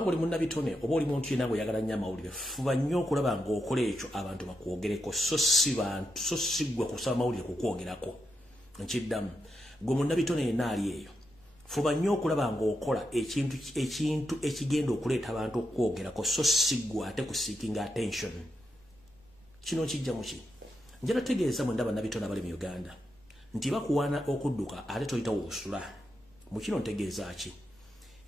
buli munnabitone oba oli muntu yenna gwe yagala nnyo amawulire fuba nnyo okulaba ng'okola ekyo abantu bakwogereko so si gwe kusaba amawulire kukwogerako nkiddamu gwe munnabitone yenna ali eyo fuba nnyo okulaba ng'okola ekintu ekigenda okuleeta abantu okwogerako so si gwe ate ku seeking attention kino kijja mu ki njala tegeeza mwenda bannabitone abali mu Uganda nti bakuwaana okudduka ate toyitawo osula mu kino ntegeeza ki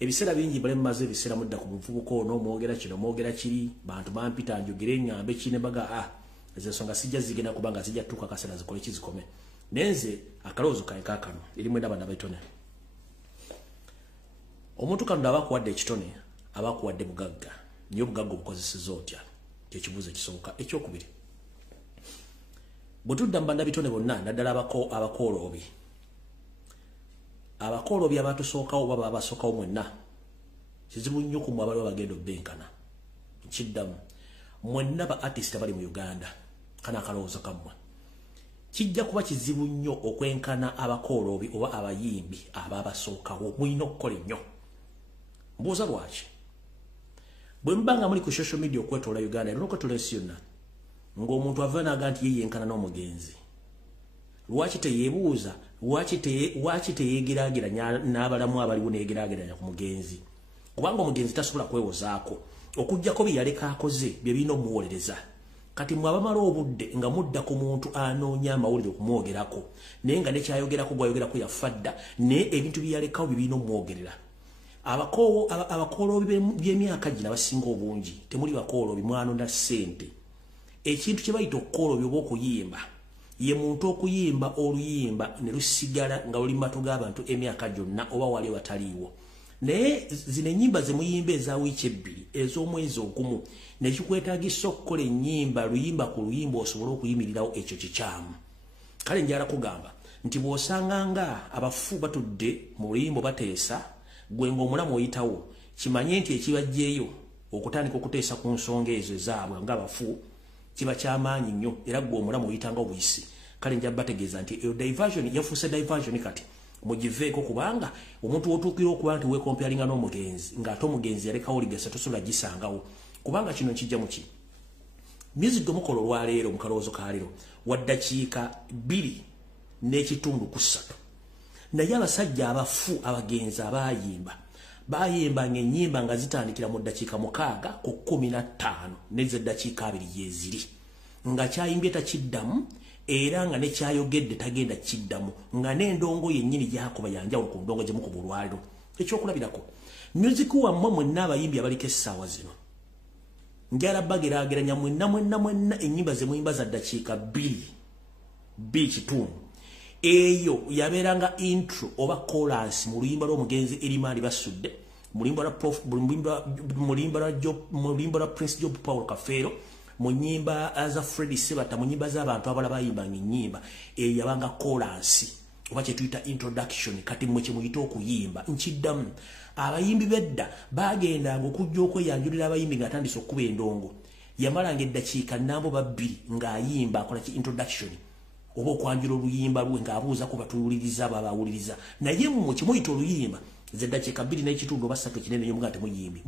ebiseera bingi bale mmaze ebiseera mudda ku muvubuka ono mwogera kino mwogera kiri bantu bampita njogere ngambe kine baga ezensonga sijja zigenda kubanga zijja tuka kaseera zikole kizikome nenze akaloozo kankakano eri mwenda bannabitone omuntu kano abakuwadde ekitone abakuwadde bugagga nyo bugagga obukozeseza otya kyekibuuzo ekisooka ekyokubiri butudda mbannabitone bonna naddala abakooloobi abatusookawo baba abasookawo mwenna kizibu nnyo ku mwabaliwo bagenda obbenkana kiddamu mwenna ba artist abali mu Uganda kana akalowoozo kammwe kijja kuba kizibu nnyo okwenkana abakooloobi oba abayimbi ababasookawo mulina okukola ennyo mbuuza lwaki bwe mbanga muli ku social media okwetoola Uganda erina okwetoola ensi yonna ng'omuntu ava n'aga nti yeyenkana n'omugenzi lwaki teyeebuuza lwaki teyeegeraageranya n'abalamu abaliwo neyegeraageranya ku mugenzi kubanga omugenzi tasobola kwewozaako okuggyako bye yaleka akoze bye birina omuwolereza kati mwe abamala obudde nga mudda ku muntu anoonya amawulire okumwogerako naye nga nekyayogerako gwayogerako yafadda naye ebintu bye yalekawo bye birina omwogerera abakooloobi by'emyaka gino abasinga obungi temuli bakooloobi mwanonda ssente ekintu kye bayita okukooloobi oba okuyimba ye muntu okuyimba oluyimba ne lusigala nga luli matu g'abantu emyaka gyonna oba wali wataliiwo naye zino ennyimba ze muyimba eza wiiki ebbiri ez'omwezi ogumu nekikwetaagisa okukola ennyimba luyimba ku luyimba osobole okuyimirirawo ekyo kikyamu kale njala kugamba nti bw'osanganga abafu batudde mu luyimba bateesa gwe ng'omulamu oyitawo kimanye nti ekibajjeeyo okutandika okuteesa ku nsonga ezo ezaabwe ng'abafu kiba kyamaanyi nnyo era gwe omulamu oyitanga obuyisi kale nja bategeeza nti eyo diversion yafuuse diversion kati mugiveeko kubanga omuntu wotuukira okuba nti weekomparinga n'omugenzi ng'ate omugenzi yalekawo ligasa tosobola gisangawo kubanga kino kijja mu ki music omukola olwaleero mu kalowoozo ka leero wa ddakiika 2.3 naye abasajja abafu abagenzi bayimba ng'ennyimba nga zitandikira mu ddakiika 6 ku 15 neze ddakiika 2 yeziri nga kyayimbye takiddamu era nga nekyayogedde tagenda kiddamu nga n'endongo yennyini gyakuba yanjawulo ku ndongo gye mukuba olwaliro ekyokulabirako music wammwe mwenna abayimbi abaliko essaawa zino njala bageraageranya mwenna ennyimba ze muyimba za ddakiika 2 eyo yabeeranga intro oba chorus mu luyimba lw'omugenzi erimaali basudde mu luyimba lwa Prince Job Paul Kafeero mu nnyimba za Freddy Sebata mu nnyimba z'abantu abalala bayimbanga ennyimba eyo yabanga chorus oba kye tuyita introduction kati mmwe kye muyita okuyimba nkiddamu abayimbi bedda bagendanga okujja okweyanjulira abayimbi ng'atandise okukuba endongo yamalanga eddakiika nnambo 2 ng'ayimba akola ki introduction oba okwanjula oluyimba lwe ng'abuuza ku batuwuliriza babawuliriza naye mmwe kimuyita oluyimba zeddakiika 2.3 oba 3 kinene nnyo nga temuyimbi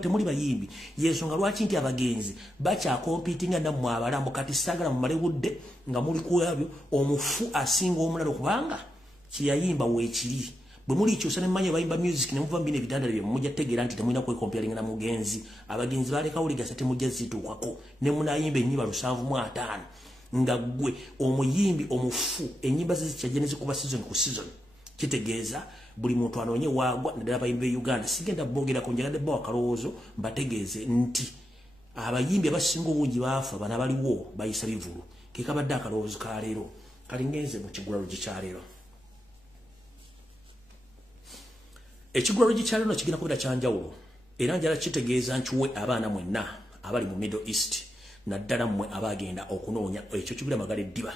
temuli bayimbi yensonga lwaki nti abagenzi bakyakompitinga nammwe abalamu kati saagala mumale budde nga muli kuabyo omufu asinga omulala okubanga kyeyayimba weekiri bwe mulikyusa nemmanyi bayimba music ne muva mbina ebitandalo bye mujja tegeera nti temulina kwekomparinga na mugenzi abagenzi balekawo ligasa temujja zituukako ne munayimba ennyimba 7.5 nga gwe omuyimbi omufu ennyimba ze zikyajja ne zikuba season ku season kitegeeza buli muntu anoonye waagwa naddala abayimbi b'Uganda sigenda bogerako njagadde bba wakalowoozo mbategeeze nti abayimbi abasinga obungi baafa bana baliwo bayisa bivulu ke kabadde akalowoozo ka leero kali ngenze mu kigula luggi kya leero ekigula luggi kya leero kigenda kubeera kyanjawulo era njala kitegeeza nkiwe abaana mwenna abali mu Middle East naddala mmwe abagenda okunoonya ekyo kigula magala eddiba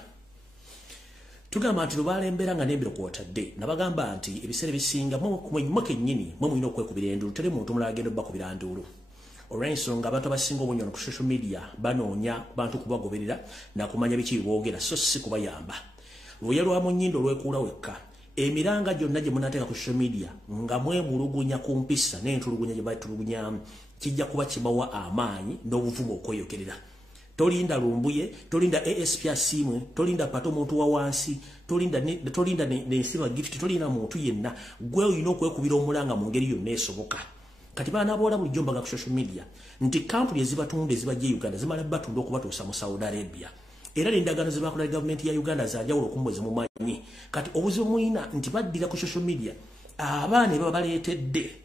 tugamba nti lubalembera nga nembiro kwotadde nabagamba nti ebiseera bisinga mwe kennyini mwe mulina okwekubira enduulu tere muntu omulala agenda obbakubira nduulu olw'ensonga abantu abasinga obunyono ku social media banoonya bantu kubagoberera nakumanya biki boogera so si kubayamba lwoya lwa mu nnyindo olwekuula wekka emiranga gyonna gye munateeka ku social media nga mwemulugunya ku mpisa n'entulugunya gye batulugunyamu kijja kuba kibawa amaanyi n'obuvumu okweyogerera. Tolinda Lumbuye, tolinda ASP Asimwe, tolinda pato muntu wa wansi, tolinda n'esiba gift, tolinda muntu yenna gwe olina okwekubira omulanga mu ngeri yonna esoboka. Kati baana boola bulijjo mbaga ku social media nti kampuni ezibatunda ezibajja Uganda zimala batunda okubatuusa mu Saudi Arabia. Era n'endagaano ze bakola gavumenti ya Uganda za njawulo okumwezi mumanyi. Kati obuzibu muyina nti baddira ku social media abaana baba baleetedde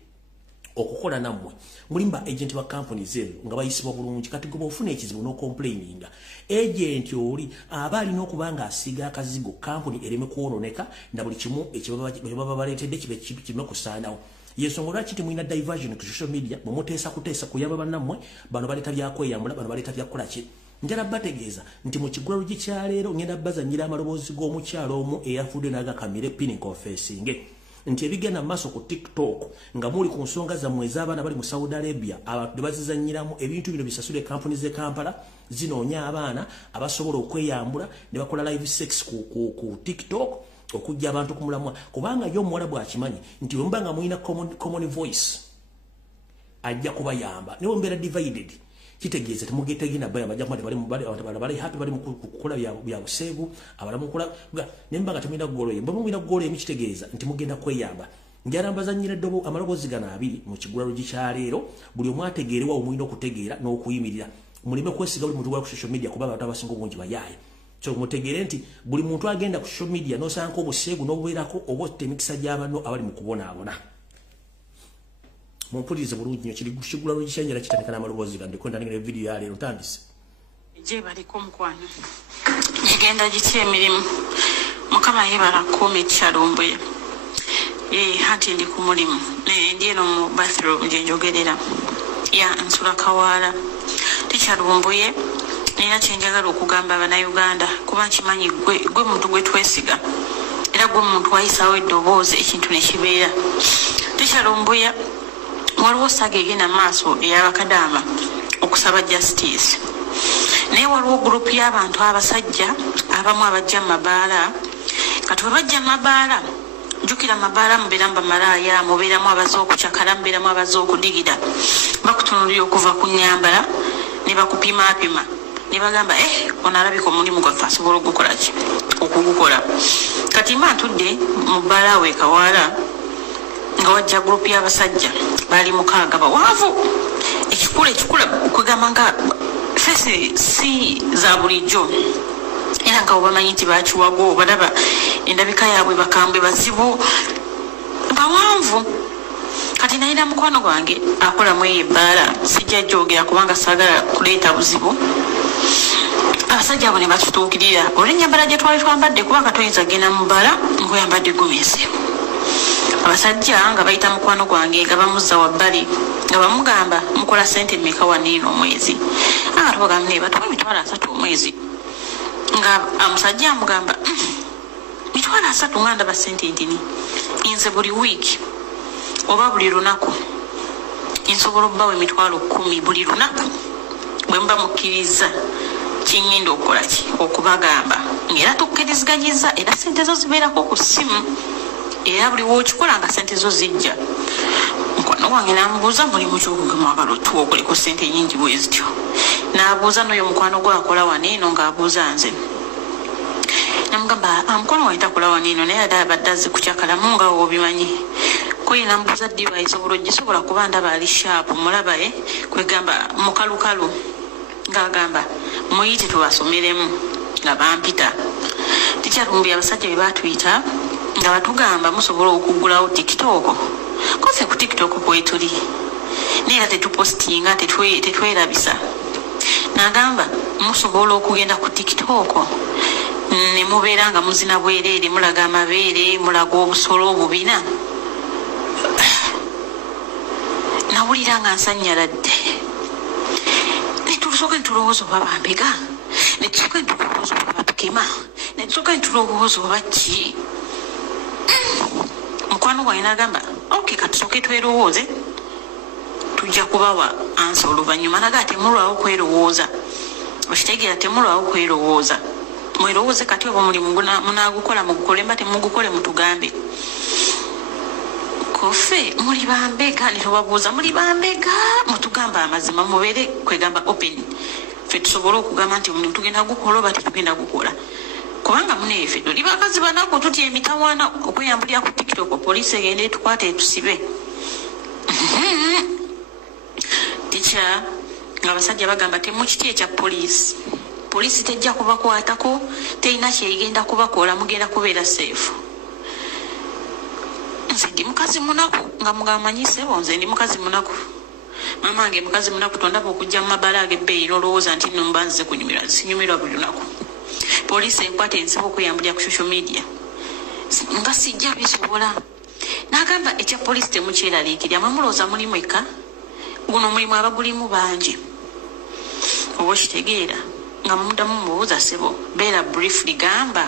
okukola nammwe mulimba agent wa company zero nga bayisibwa bulungi. Kati goba ofuna ekizibu no complaining agent oli aba alina okubanga asiga akazigo company ereme kuwononeka na buli kimu ekibaba baleetedde kibe kusaanawo. Yensonga lwaki temulina diversion ku social media mumuteesa kuteesa kuyamba bannammwe bano baleta byakweyambula bano baleta byakola ki. Njala bategeeza nti mu kigula Lujji kya leero ngenda bazanyira amaloboozi g'omukyalo omu eyafudde n'agakamire pinning confessing nti ebigenda maaso ku TikTok nga muli ku nsonga zammwe ez'abaana bali mu Saudi Arabia abantu bazizanyiramu ebintu bino bisasule kampuni z'e Kampala zinoonya abaana abasobola okweyambula ne bakola live sex ku TikTok okujja abantu ku mulamwa kubanga yo omuwala bw'akimanyi nti bwe muba nga mulina common voice ajja kubayamba ne mbeera divided kitegeeza temugetegina bayamba ajja kumati bali happy bali mu kukola bya buseegu abalamu kukola nemba nga temulina ggoolo ye mumulina ggoolo emu kitegeeza nti mugenda kweyamba. Njala mbazanyira eddobo amaloboozi gano abiri mu kigula Lujji kya leero buli omu ategeerewa omulina okutegeera n'okuyimirira muleme kwesiga buli muntu ku social media kuba abantu abasinga obungi bayaaye. So mutegeere nti buli muntu agenda ku social media n'osanga obuseegu n'obubeerako oba otta emikisa gy'abanno abali mu kubonaabona. Mumpulirize bulungi nnyo kigula Lujji kyanjala kitandika n'amaloboozi gano ndikwenda nengera video ya leero ntandise. Je baliko mukwano gigenda gitya emirimu mukama yebala kuuma ekya Lumbuye hati ndi ku mulimu ndi eno mu bathroom gye njogerera ya nsula kawaala tikya Lumbuye nina kyenjagala okugamba Abannayuganda kuba nkimanyi gwe muntu gwe twesiga era gwe muntu wayisawo eddoboozi ekintu ne kibeera. Tikya Lumbuye waliwo saga egenda maaso ey'abakadaama okusaba justice naye waliwo gurupu y'abantu abasajja abamu abajja mu mabaala kati bwe bajja mu mabaala jjukira mabaala mubeeramu bamalaaya mubeeramu abaze okucakala mubeeramu abaze okudigira bakutunulira okuva ku nnyambala ne bakupimaapima ne bagamba ono alabika omulimu gwaffe asobola okugukola ki okugukola. Kati mba ntudde mu bbaala we Kawaala nga wajja gurupu y'abasajja bali mukaaga bawanvu ekikula okugamba nga fesi si za bulijjo era nga obamanyi nti bakiwago balaba endabika yaabwe bakambwe bazibu bawanvu. Kati nalina mukwano gwange akolamu eyo ebbaala sijja jjogera kubanga saagala kuleeta buzibu. Abasajja abo ne batutuukirira olw'ennyambala gye twali twambadde kubanga toyinza genda mu bbaala ng'oyambadde gomesi. Abasajja nga bayita mukwano gwange nga bamuzza wabbali nga bamugamba mukola ssente mmeka waniino omwezi tubagamba ne batuwa $3 omwezi nga omusajja amugamba $3 nga ndaba ssente ntini nze buli wiiki oba buli lunaku nsobola obbawo $10,000 buli lunaku bwe mba mukkiriza kyeŋŋenda okukola ki okubagamba ng'era tukkiriziganyizza era ssente zo zibeerako ku ssimu era buli wookikola nga ssente zo zijja. Mukwano wange n'amubuuza mulimu ky'okugema tuwa okuliko ssente nnyingi bwe zityo n'abuuza n'oyo mukwano gwe akola waniino ng'abuuza nze namugamba mukwano wange takola waniino naye ate abadde azze kukyakalamu nga woobimanyi koye n'amubuuza ddi bayisobola ogisobola kuba ndaba ali shaapu mulaba kwegamba mukalukalu ng'agamba muyite tubasomeremu nga bampita. Tikya Lumbuye abasajja bye baatuyita nga batugamba musobola okugulawo TikTok kofe ku TikTok kwetuli naye tetupostinga tetwerabisa nagamba musobola okugenda ku TikTok ne mubeera nga muzina bwereere mulaga amabeere mulaga obusolo obubina. Nawulira nga nsanyaladde netusooka netulowooza oba bambega netusooka netulowooza oba batukema netusooka netulowooza oba ki. Mukwano gwange n'agamba okay katusooke twerowooze tujja kubawa ansa oluvannyuma naga temulwawo kwerowooza okitegeera temulwawo kwerowooza mwerowoze kati obo mulimu munagukola mugukole mbate mugukole mutugambe kofe muri bambega nirobabuza muri bambega mutugamba amazima mubere kwegamba open fe tusobola okugamba nti omuntu tugenda gukola bati tugenda gukola kubanga munefe doli bakazi banako tuti emitawana okuyambulya ku TikTok police egende tukwate tusibe ticha ngabasajja bagamba temukiti ekya police polisi tejja kubakwatako teina kyegenda kubakola mugenda kubeera safe ndi mukazi munaku nga mugamanyise bonze ndi mukazi munaku mama wange mukazi munaku tondapo okujja mu mabala ag'ebbeeyi n'olowooza nti nno mbanze kunyumirwa sinyumirwa buli lunaku polisi enkwata ensiba okuyambulya ku social media nga sijja bisobola n'agamba ekya polisi temukyeraliikirya mwemulowooza mulimu eka guno omulimu abagulimu bangi oba okitegeera nga mumudamu mubuuza sebo beera briefly gamba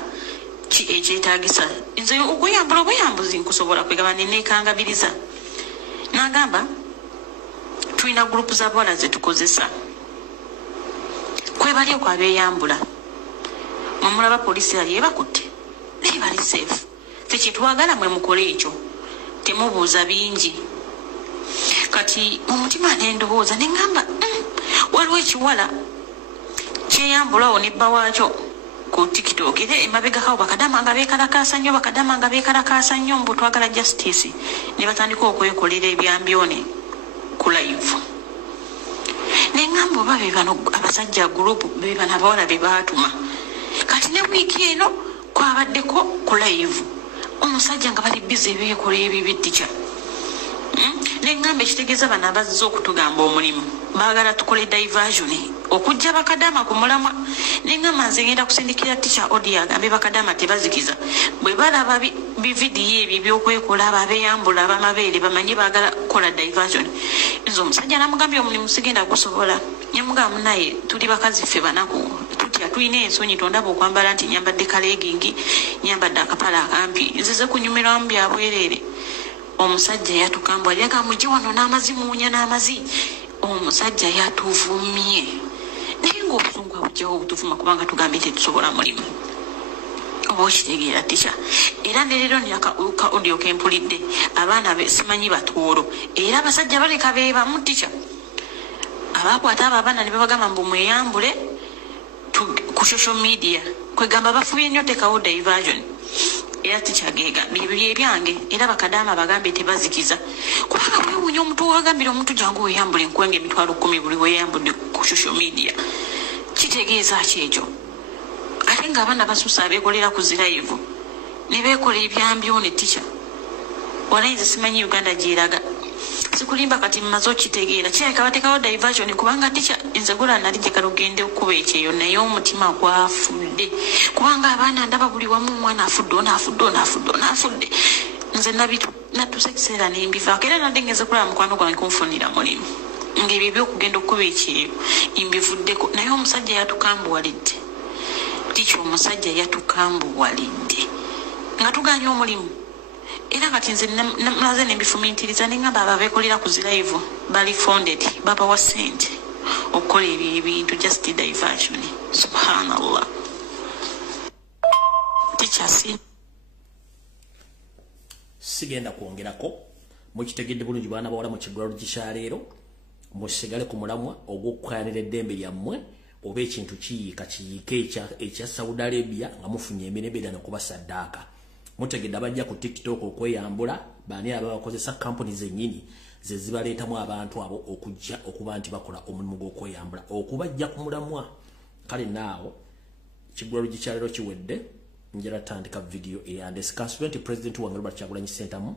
ki ekyetaagisa nze okuyambula obuyambuzi nkusobola kwegaba nenekangabiriza n'agamba tulina gurupu za bwala zetukozesa kwebali okw abeeyambula mwemulaba polisi ali ebakutte naye bali safe fe kyetwagala mwe mukole ekyo temubuuza bingi kati mu mutima nendowooza neŋŋamba waliwo ekiwala kyeyambulawo nebba waakyo ku TikTok era emabegakawo bakadama nga beekalakaasa nnyo mbu twagala justice ne batandika okwekolera ebyambyone ku live neŋŋamba oba bebano abasajja gurupu bebano abawala be baatuma kati ne wiiki eno kwabaddeko ku live omusajja nga bali bize beekola ebibi tica neŋŋamba ekitegeeza bano abazze okutugamba omulimu baagala tukole diversion okujja bakadama ku mulamwa neŋŋamba nze ngenda kusindikira tica audio agambe bakadama tebazikiza bwe balaba bividiyo ebyo byokwekola ababeeyambula abamabeere bamanye baagala kukola diversion nze omusajja namugambye omulimu sigenda gusobola nyamugamba naye tuli bakazi ffe banaku tutya tulina ensonyi tondaba okwambala nti nyambadde kalegingi nyambadde akapala akampi nzize kunyumiramu byabwereere omusajja yatukambwa aliaga mujje wano n'amazi muwunya n'amazi omusajja yatuvumye naye ng'obusungu abujjawo obutuvuma kubanga tugambye tetusobola mulimu oba okitegeera tica era nerero ka audio kempulidde abaana simanyi batuolo era abasajja baleka beebamu tica abakwata abo abaana ne babagamba mbu mweyambule ku social media kwegamba bafubye nnyo tekawo diversion era tikyagega bibye byange era bakadama bagambe tebazikiza kubanga bwewunya omuntu wagambira omuntu jangu weyambule enkwenge emitwalo 10 buli weyambudde ku social media kitegeeza kyekyo ate nga abaana basusa abeekolera ku ziraivu ne beekola ebyambyone tica walayinze simanyi Uganda gyeraga sikulimba kati mmaze okitegeera kireka batekawo diversion kubanga tica nze gola nali njagala ogende okuba ekyeyo naye omutima gwafudde kubanga abaana ndaba buli wamu omwana afudde nze natuse ekiseera nembivaako era nadde ngeze kulaba mukwano gwange kunfunira mulimu ng'ebyo ebyokugenda okuba ekyeyo mbivuddeko naye omusajja yatukambuwalidde tica omusajja yatukambuwalidde nga tuganya omulimu era kati nze naze nembifumintiriza neŋŋamba ababeekolera ku ziraivu bali funded babawa sente okukola ebyo ebintu just diversion subhanallah tikyasi sigenda kwongerako mukitegedde bulungi baana bawala mu kiggwalo kikyaleero musigale ku mulamwa ogw'okukwanira eddembe lyammwe oba ekintu kiyiika ekya Saudi Arabia nga mufunye emirembe era nokuba saddaaka mutegedde abajja ku TikTok okweyambula baani ababakozesa kampuni zennyini ze zibaleetamu abantu abo okujja okuba nti bakola omulimu gw'okweyambula okubajja ku mulamwa kale naawo kiggwalo kikyaleero kiwedde njala tandika video eyandesikansubira nti president wange Robert Kyagulanyi Ssentamu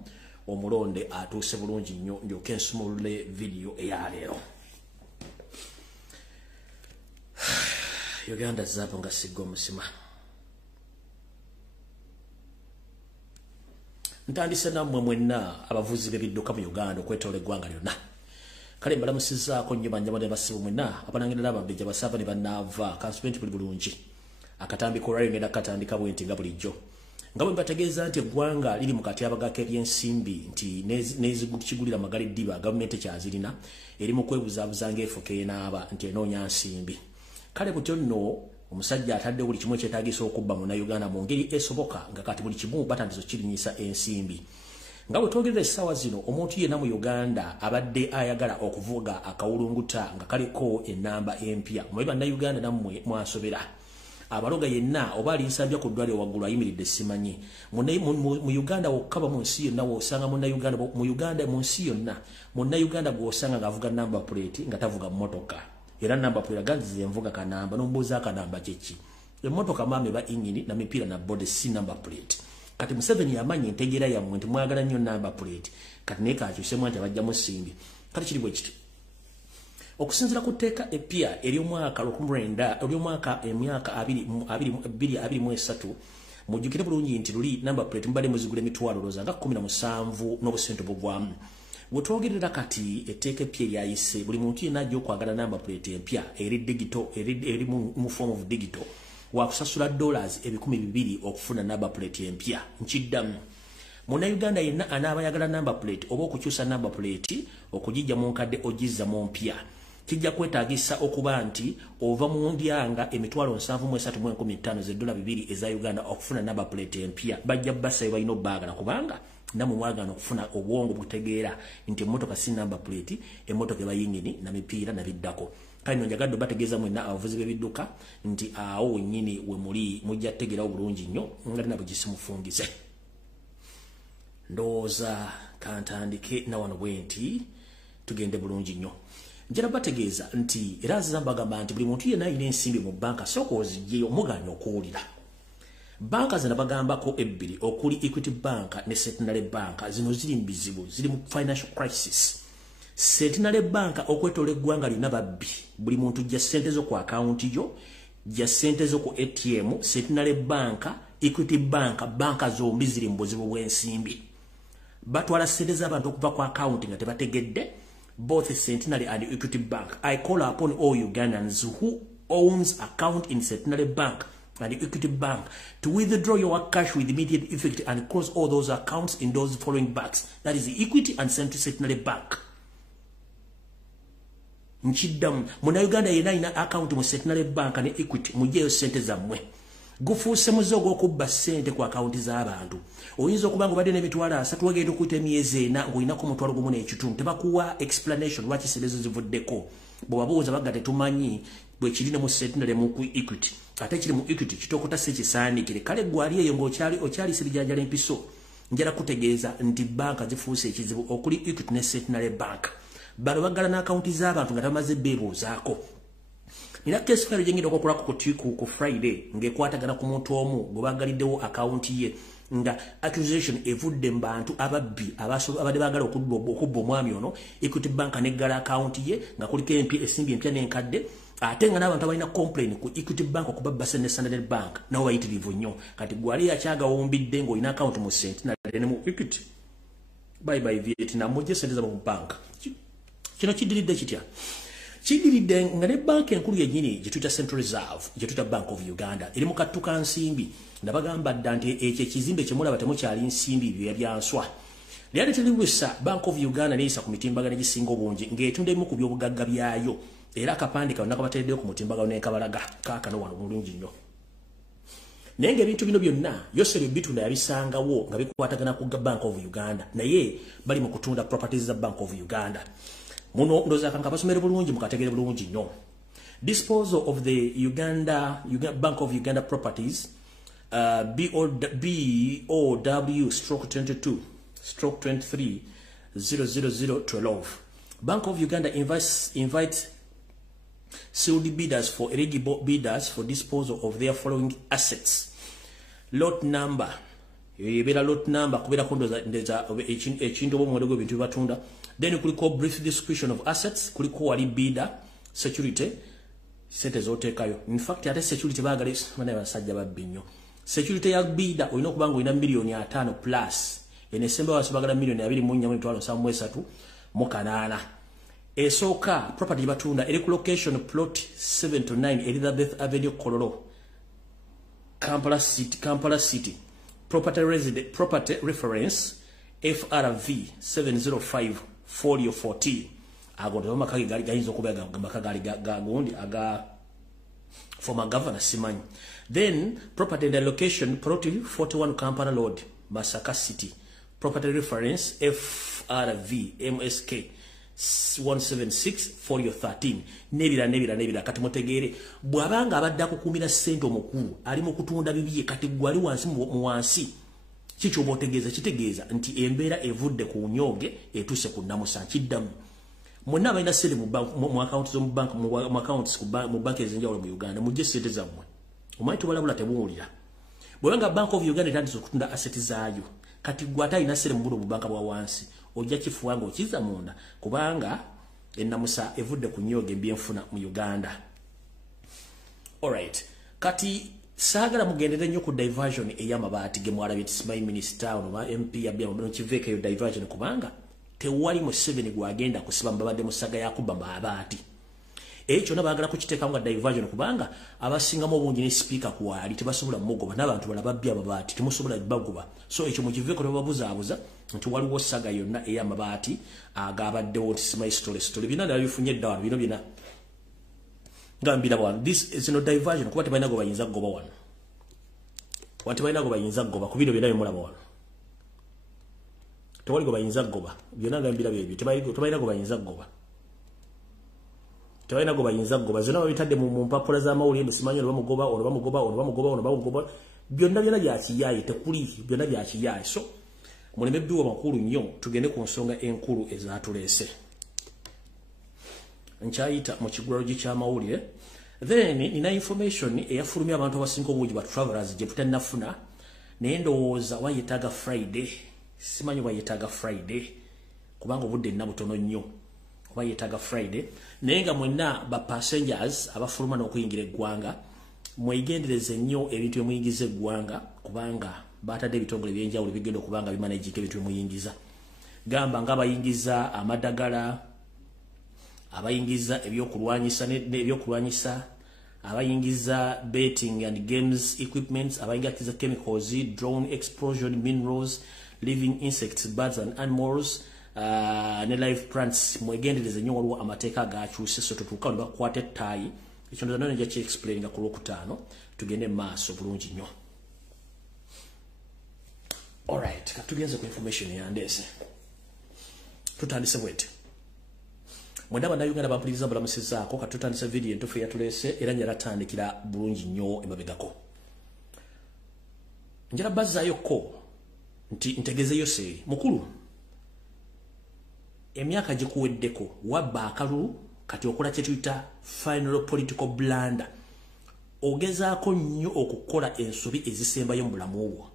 omulonde atuuse bulungi nnyo ndyoke nsumulule video eyaleero. Uganda zaapo nga sigga omusima. Ntandise nammwe mwenna abavuzi b'ebidduka mu Uganda okwetoola eggwanga lyonna. Kale mbalamusizaako nnyo bannyama ne basibu mwenna abanangira ababejja basava ne bannaava kansubira buli bulungi. Akatambi korali ngenda katandika bwenti nga bulijjo. Nga bwe mbategeeza nti eggwanga liri mu katyabaga k'ebyensimbi nti n'ezigukigulira magala eddiba gavumenti kyazirina eri mu kwebuzaabuza ng'efuka enaaba nti enoonya nsimbi. Kale butyo nno omusajja atadde buli kimu kyetaagisa okubba mu Uganda mu ngeri esoboka nga kati buli kimu batandizo kirinyisa ensimbi. Nga bwe twogerera essaawa zino omuntu yenna mu Uganda abadde ayagala okuvuga akawulunguta nga kaliko ennamba empya. Mwe bannayuganda nammwe mwasobera. Abaloga yenna oba alinsambya ku ddwaliro waggulu ayimiridde simanyi. Mu Uganda wokkaba mu nsi yonna w'osanga mu Uganda mu nsi yonna munnayuganda gw'osanga ng'avuga namba plate nga tavuga mmotoka. Era namba plate aganziza envuga kanamba n'ombuuza akanamba kyeki. Emmotoka maame ba ingini na mipiira na bode si namba plate. Kati Museveni yamanyi entegeera yammwe nti mwagala nnyo namba plate. Kati naye kakyusemu nti abajjamu simbi. Kati kiri bwe kiti. Okusinzira ku tteeka eppya ery'omwaka 2023 mujjukire bulungi nti luli namba plate mubadde muzigula emitwalo looza nga 17 n'obusente bugwamu. Bwe twogerera kati etteeka eppya eryayise buli muntu yenna ajja okwagala namba plate empya eri digital eri mu form of digital wakusasula $200 okufuna namba plate empya. Nkiddamu munnayuganda yenna anaaba ayagala namba plate oba okukyusa namba plate okugijja mu nkadde ogizza mu mpya kijja kwetaagisa okuba nti ova mu ndyanga emitwalo 7,315 $2 eza Uganda okufuna namba plate empya. Bajja bassa balina obbaagala kubanga namwe mwagana okufuna obwongo butegeera nti emmotoka si namba plate emmotoka eba yingini na mipiira na biddako. Kale no njagadde bategeeza mwenna abavuzi b'ebidduka nti awo wennyini we muli mujja tegeerawo bulungi nnyo nga nabo gisimufungize. Ndowooza kantandike na wano bwe nti tugende bulungi nnyo. Njala bategeeza nti era zambagamba nti buli muntu yenna alina ensimbi mu banka sooka ozigyeyo muganya okuwulira. Banka zina bagambako ebbiri okuli Equity Bank ne Centenary Bank zino ziri mbizibu ziri mu financial crisis. Centenary Bank okwetola eggwanga lina babbi buli muntu jja ssente zo ku akaunti yo jja ssente zo ku ATM. Centenary Bank Equity Bank banka zombi ziri mu buzibu bw'ensimbi. Batwala ssente z'abantu okuva ku akaunti nga tebategedde. Both Centenary and Equity Bank. I call upon all Ugandans who owns account in Centenary Bank and Equity Bank to withdraw your cash with immediate effect and close all those accounts in those following banks. That is Equity and Centenary Bank. Nchidam, muna Uganda ina account mu Centenary Bank and Equity mujeyo sente zammwe. Gufuuse muzogo okubba ssente ku akaunti z'abantu. Oyinza okuba nga obadde n'emitwalo 3 wagenda okuyita emyezi 4 ng'olinako omutwalo gumu n'ekitundu. Tebakuwa explanation lwaki ssente zo zivuddeko. Bw'obabuuza bagga tetumanyi bwe kirina mu Centenary mu Equity. Ate kiri mu Equity kitokota si kisaandikire. Kale gwali eyo ng'okyali sirijanjala empiso. Njala kutegeeza nti banka zifuuse ekizibu okuli Equity ne Centenary Bank. Balo bagala n'akaunti z'abantu nga tamaze beebuuzaako. Nina case file jengida okukula ku Friday ngekwatagana ku muntu omu gwebagaliddewo account ye nga accusation evudde mbantu ababbi abadde bagala okubba omwami ono. Equity Bank neggala account ye nga kuliko esimbi empya n'enkadde ate nga n'abantu abalina complain ku Equity Bank okubba ne Standard Bank nawo bayitirivu nnyo. Kati gwali akyagawumbidde ng'olina account mu Centenary ne mu Equity. Bye Vietnam mujje sente za mu bank. Kino kidiridde kitya? Kidiridde nga ne bank enkulu yennyini gye tuyita Central Reserve gye tuyita Bank of Uganda eri mu kattuka nsimbi. Nabagamba dda nti ekyo ekizimbe kye mulaba temukyali nsimbi byanswa. Lyali teribwisa Bank of Uganda neeyisa ku mitimbagano egisinga obungi ng'etunda emu ku by'obugagga byayo era akapande kano nakabateereddeyo ku mutimbagano n'ekabalaga kaakano wano bulungi nnyo. Naye ng'ebintu bino byonna Yoseri bitunda yabisangawo nga bikwatagana ku Bank of Uganda naye bali mu kutunda properties za Bank of Uganda. Muno ndoza kanga basomere bulungi mukategere bulungi nnyo. Disposal of the Bank of Uganda properties BOW/22/23/00012. Bank of Uganda invites sealed bidders for eligible bidders for disposal of their following assets. Lot number. Yebera lot number kubera kondoza ndeza ekintu bomwendo gwe bintu batunda. Then kuliko brief description of assets, kuliko wali bidder, security, sente zoteekayo. In fact, ate security bagale mana basajja babbinyo. Security ya bidder olina okubanga olina $5 plus. Enesembe wasibagala $2,338 Esooka property batunda eri ku location plot 7 to 9 Elizabeth Avenue Kololo, Kampala City. Property reference FRV 705-4040. Agonda makagi gali gayinza okuba makagali gagundi aga former governor simanyi. Then property and location plot 41 Kampala Road, Masaka City. Property reference FRV MSK 176 for your 13. Nebira kati mutegere bwabanga abadde akukumira ssente omukulu ali mu kutunda bibiye kati gwali wansi mu wansi kicho botegeeza kitegeeza nti embeera evudde ku nyoge etuse ku namusa kiddamu monna abalina ssente mu account zo mu bank mu accounts mu bank ezenjawulo mu Uganda mujje ssente zammwe omanyi tubalabula tebuwulira bwebanga Bank of Uganda etandise okutunda asseti zaayo kati gwata ina ssente mu banka bwa wansi ojja kifuwanga okiza munda kubanga ennamusa evudde ku nyoge mbyenfuna mu Uganda. Alright, kati sagala mugendere nnyo ku diversion ey'amabaati ge mwalabye tisimayi minister oba MP yabya mu kiveeka yo diversion kubanga tewali mu 7 gwagenda kusiba mbabadde musaga yakuba mabaati ekyo nabagala kukiteeka nga diversion kubanga abasinga mu bungi ne speaker kwali tebasobola mugoba n'abantu balababya amabaati temusobola bagoba so ekyo mu kiveeka no babuzaabuza nti waliwo saga yonna ey'amabaati agabaddewo tisimayi story bina ndabifunye ddawa bino bina ngambira bwana this is no diversion kuba tebalina go bayinza goba wano wati balina go bayinza goba ku bino bina bimulaba wano tewali go bayinza goba byonna ngambira bebyo tebalina go bayinza goba tebalina go bayinza goba zina babitadde mu mpapula z'amawulire musimanyi bamugoba byonna bya kiyayi tekuli byonna bya kiyayi so muleme biwa makulu nnyo tugende ku nsonga enkulu ezatulese nchayita mu kigulalo ky'amawulire then nina information eyafulumya abantu abasinga obungi ba travelers gye tutannafuna naye ndowooza wayetaaga Friday simanyi wayetaaga Friday kubanga obudde nnabutono nnyo wayetaaga Friday naye nga mwenna ba passengers abafuluma n'okuyingira eggwanga mwegendereze nnyo ebintu byemuyingiza eggwanga kubanga batadde ebitongole ebyenjawulo bigenda okubanga bimanagika ebintu byemuyingiza gamba ng'abayingiza amadagala abayingiza ebyokulwanyisa abayingiza betting and games equipments abayingiza chemicals drone explosion minerals living insects birds and animals ne live plants mwegendereze nnyo waliwo amateeka agakyuse so tutuuka ne bakwata ettaayi ekyo ndoza none nja explaininga ku Lwokutaano tugende maaso bulungi nnyo. Alright, katugenze ku information yandeese tutandise bwete mwendaba na Uganda bampuliriza bulamusizaako katutandisa video entufu yatulese era nyaratandikira bulungi nnyo emabegako njala bazzayo ko nti ntegezeyo se mukulu emyaka gikuweddeko wabba akalulu kati okola kye tuyita final political blunder ogezaako nnyo okukola ensobi ezisembayo mu bulamu obwo